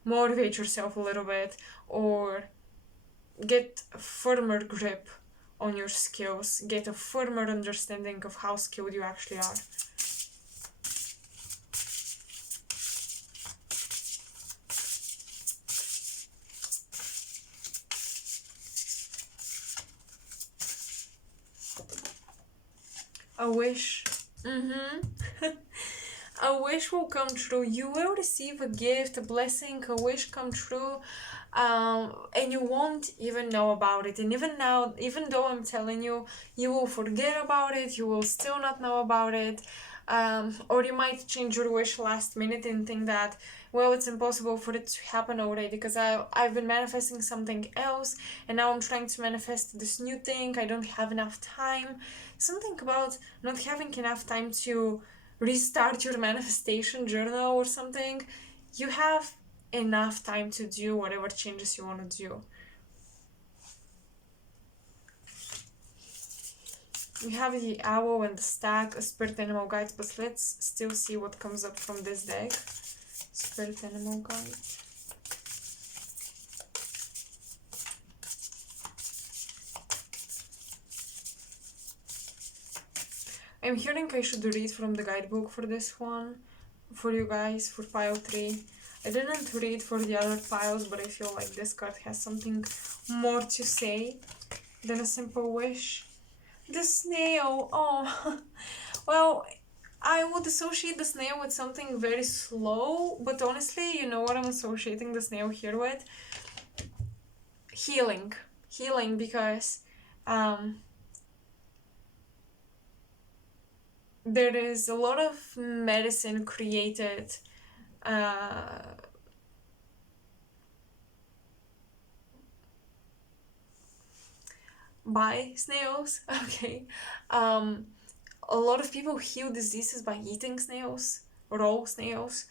motivate yourself a little bit, or get a firmer grip on your skills, get a firmer understanding of how skilled you actually are. A wish. A wish will come true. You will receive a gift, a blessing, a wish come true, and you won't even know about it. And even now, even though I'm telling you, you will forget about it, you will still not know about it. Or you might change your wish last minute and think that, well, it's impossible for it to happen already because I've been manifesting something else and now I'm trying to manifest this new thing. I don't have enough time. Something about not having enough time to restart your manifestation journal or something. You have enough time to do whatever changes you want to do. We have the owl and the stag, a spirit animal guide, but let's still see what comes up from this deck. Spirit animal guide. I'm hearing I should read from the guidebook for this one, for you guys, for pile 3. I didn't read for the other piles, but I feel like this card has something more to say than a simple wish. The snail, oh, well, I would associate the snail with something very slow, but honestly, you know what I'm associating the snail here with? Healing. Healing, because there is a lot of medicine created by snails. Okay. A lot of people heal diseases by eating snails, raw snails.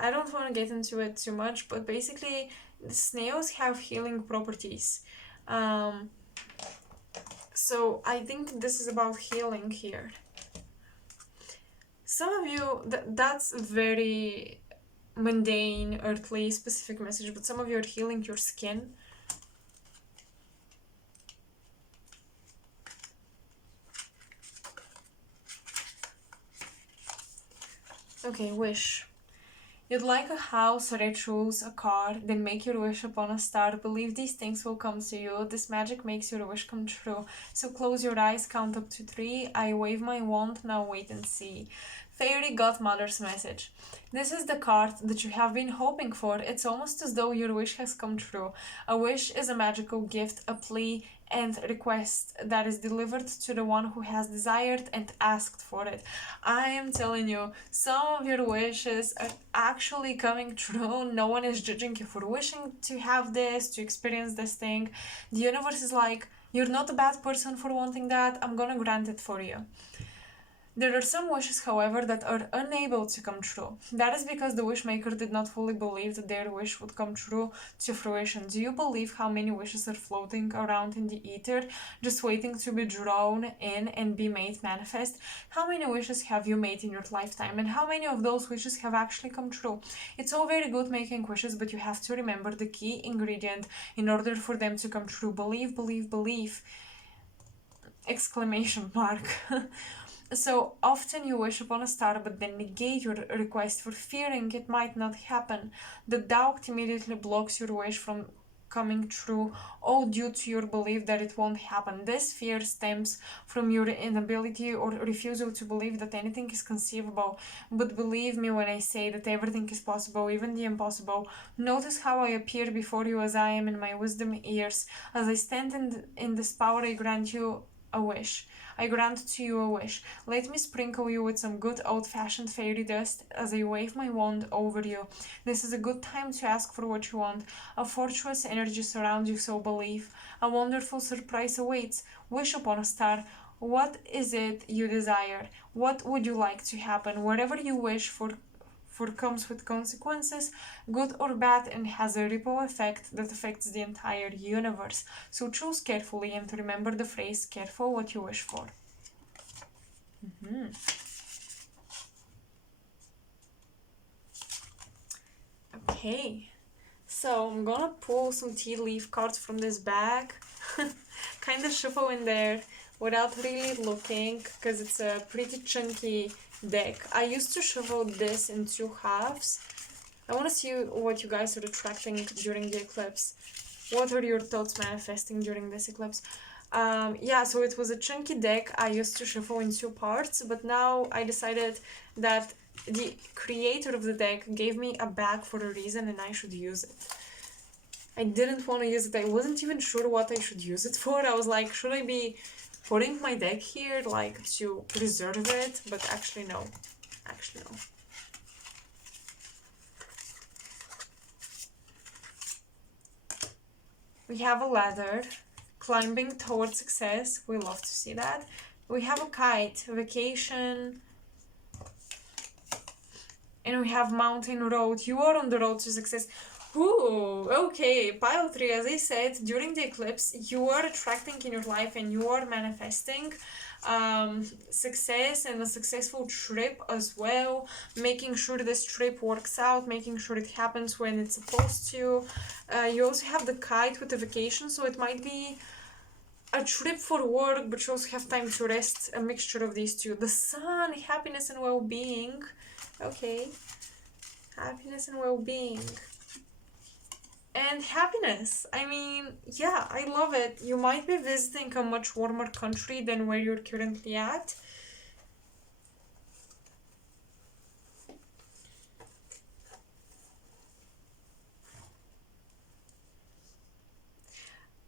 I don't want to get into it too much, but basically the snails have healing properties. So I think this is about healing here. Some of you, that's a very mundane, earthly, specific message, but some of you are healing your skin. Okay, wish. You'd like a house, rituals, a car, then make your wish upon a star. Believe these things will come to you. This magic makes your wish come true. So close your eyes, count up to 3. I wave my wand, now wait and see. Fairy Godmother's message. This is the card that you have been hoping for. It's almost as though your wish has come true. A wish is a magical gift, a plea and request that is delivered to the one who has desired and asked for it. I am telling you, some of your wishes are actually coming true. No one is judging you for wishing to have this, to experience this thing. The universe is like, you're not a bad person for wanting that. I'm gonna grant it for you. There are some wishes, however, that are unable to come true. That is because the wishmaker did not fully believe that their wish would come true to fruition. Do you believe how many wishes are floating around in the ether, just waiting to be drawn in and be made manifest? How many wishes have you made in your lifetime, and how many of those wishes have actually come true? It's all very good making wishes, but you have to remember the key ingredient in order for them to come true. Believe, believe, believe! Exclamation mark. So often you wish upon a star but then negate your request for fearing it might not happen. The doubt immediately blocks your wish from coming true, all due to your belief that it won't happen. This fear stems from your inability or refusal to believe that anything is conceivable. But believe me when I say that everything is possible, even the impossible. Notice how I appear before you as I am in my wisdom ears. As I stand in this power, I grant you a wish. I grant to you a wish. Let me sprinkle you with some good old-fashioned fairy dust as I wave my wand over you. This is a good time to ask for what you want. A fortress energy surrounds you, so believe. A wonderful surprise awaits. Wish upon a star. What is it you desire? What would you like to happen? Whatever you wish for comes with consequences, good or bad, and has a ripple effect that affects the entire universe. So choose carefully and remember the phrase, careful what you wish for. Okay, so I'm gonna pull some tea leaf cards from this bag, kind of shuffle in there without really looking, because it's a pretty chunky deck. I used to shuffle this in two halves. I want to see what you guys are attracting during the eclipse. What are your thoughts manifesting during this eclipse? Yeah, so it was a chunky deck. I used to shuffle in two parts, but now I decided that the creator of the deck gave me a bag for a reason and I should use it. I didn't want to use it. I wasn't even sure what I should use it for. I was like, should I be putting my deck here, like, to preserve it? But actually, no. Actually, no. We have a ladder, climbing towards success. We love to see that. We have a kite, vacation. And we have mountain road. You are on the road to success. Ooh, okay. Pile 3, as I said, during the eclipse, you are attracting in your life and you are manifesting success and a successful trip as well. Making sure this trip works out, making sure it happens when it's supposed to. You also have the kite with the vacation, so it might be a trip for work, but you also have time to rest, a mixture of these two. The sun, happiness and well-being. Okay, happiness and well-being. And happiness. I mean, yeah, I love it. You might be visiting a much warmer country than where you're currently at.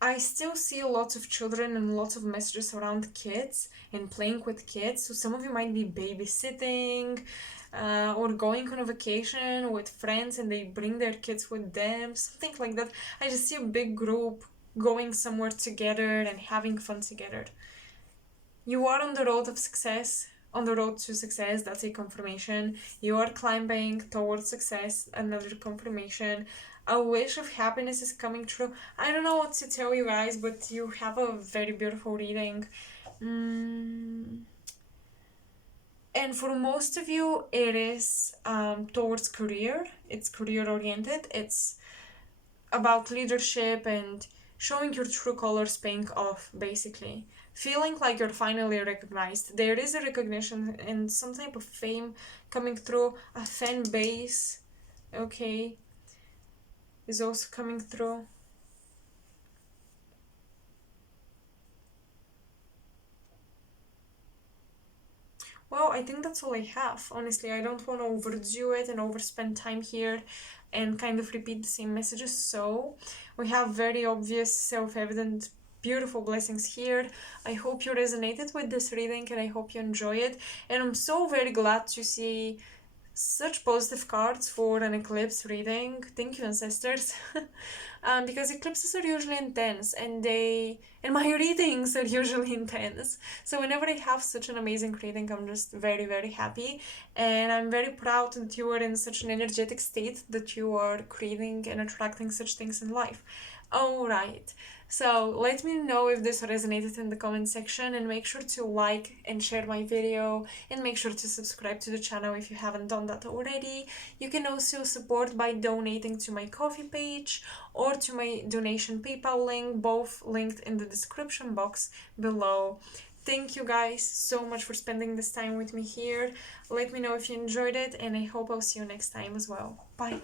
I still see lots of children and lots of messages around kids and playing with kids. So some of you might be babysitting or going on a vacation with friends and they bring their kids with them, something like that. I just see a big group going somewhere together and having fun together. You are on the road of success. On the road to success, that's a confirmation. You are climbing towards success, another confirmation. A wish of happiness is coming true. I don't know what to tell you guys, but you have a very beautiful reading. And for most of you, it is towards career. It's career oriented. It's about leadership and showing your true colors paying off, basically. Feeling like you're finally recognized. There is a recognition and some type of fame coming through. A fan base, okay, is also coming through. well, I think that's all I have. Honestly, I don't want to overdo it and overspend time here and kind of repeat the same messages. So we have very obvious, self-evident, beautiful blessings here. I hope you resonated with this reading and I hope you enjoy it. And I'm so very glad to see such positive cards for an eclipse reading. Thank you, ancestors. Because eclipses are usually intense and my readings are usually intense. So whenever I have such an amazing reading, I'm just very, very happy. And I'm very proud that you are in such an energetic state that you are creating and attracting such things in life. Alright, so let me know if this resonated in the comment section, and make sure to like and share my video, and make sure to subscribe to the channel if you haven't done that already. You can also support by donating to my Ko-fi page or to my donation PayPal link, both linked in the description box below. Thank you guys so much for spending this time with me here. Let me know if you enjoyed it, and I hope I'll see you next time as well. Bye!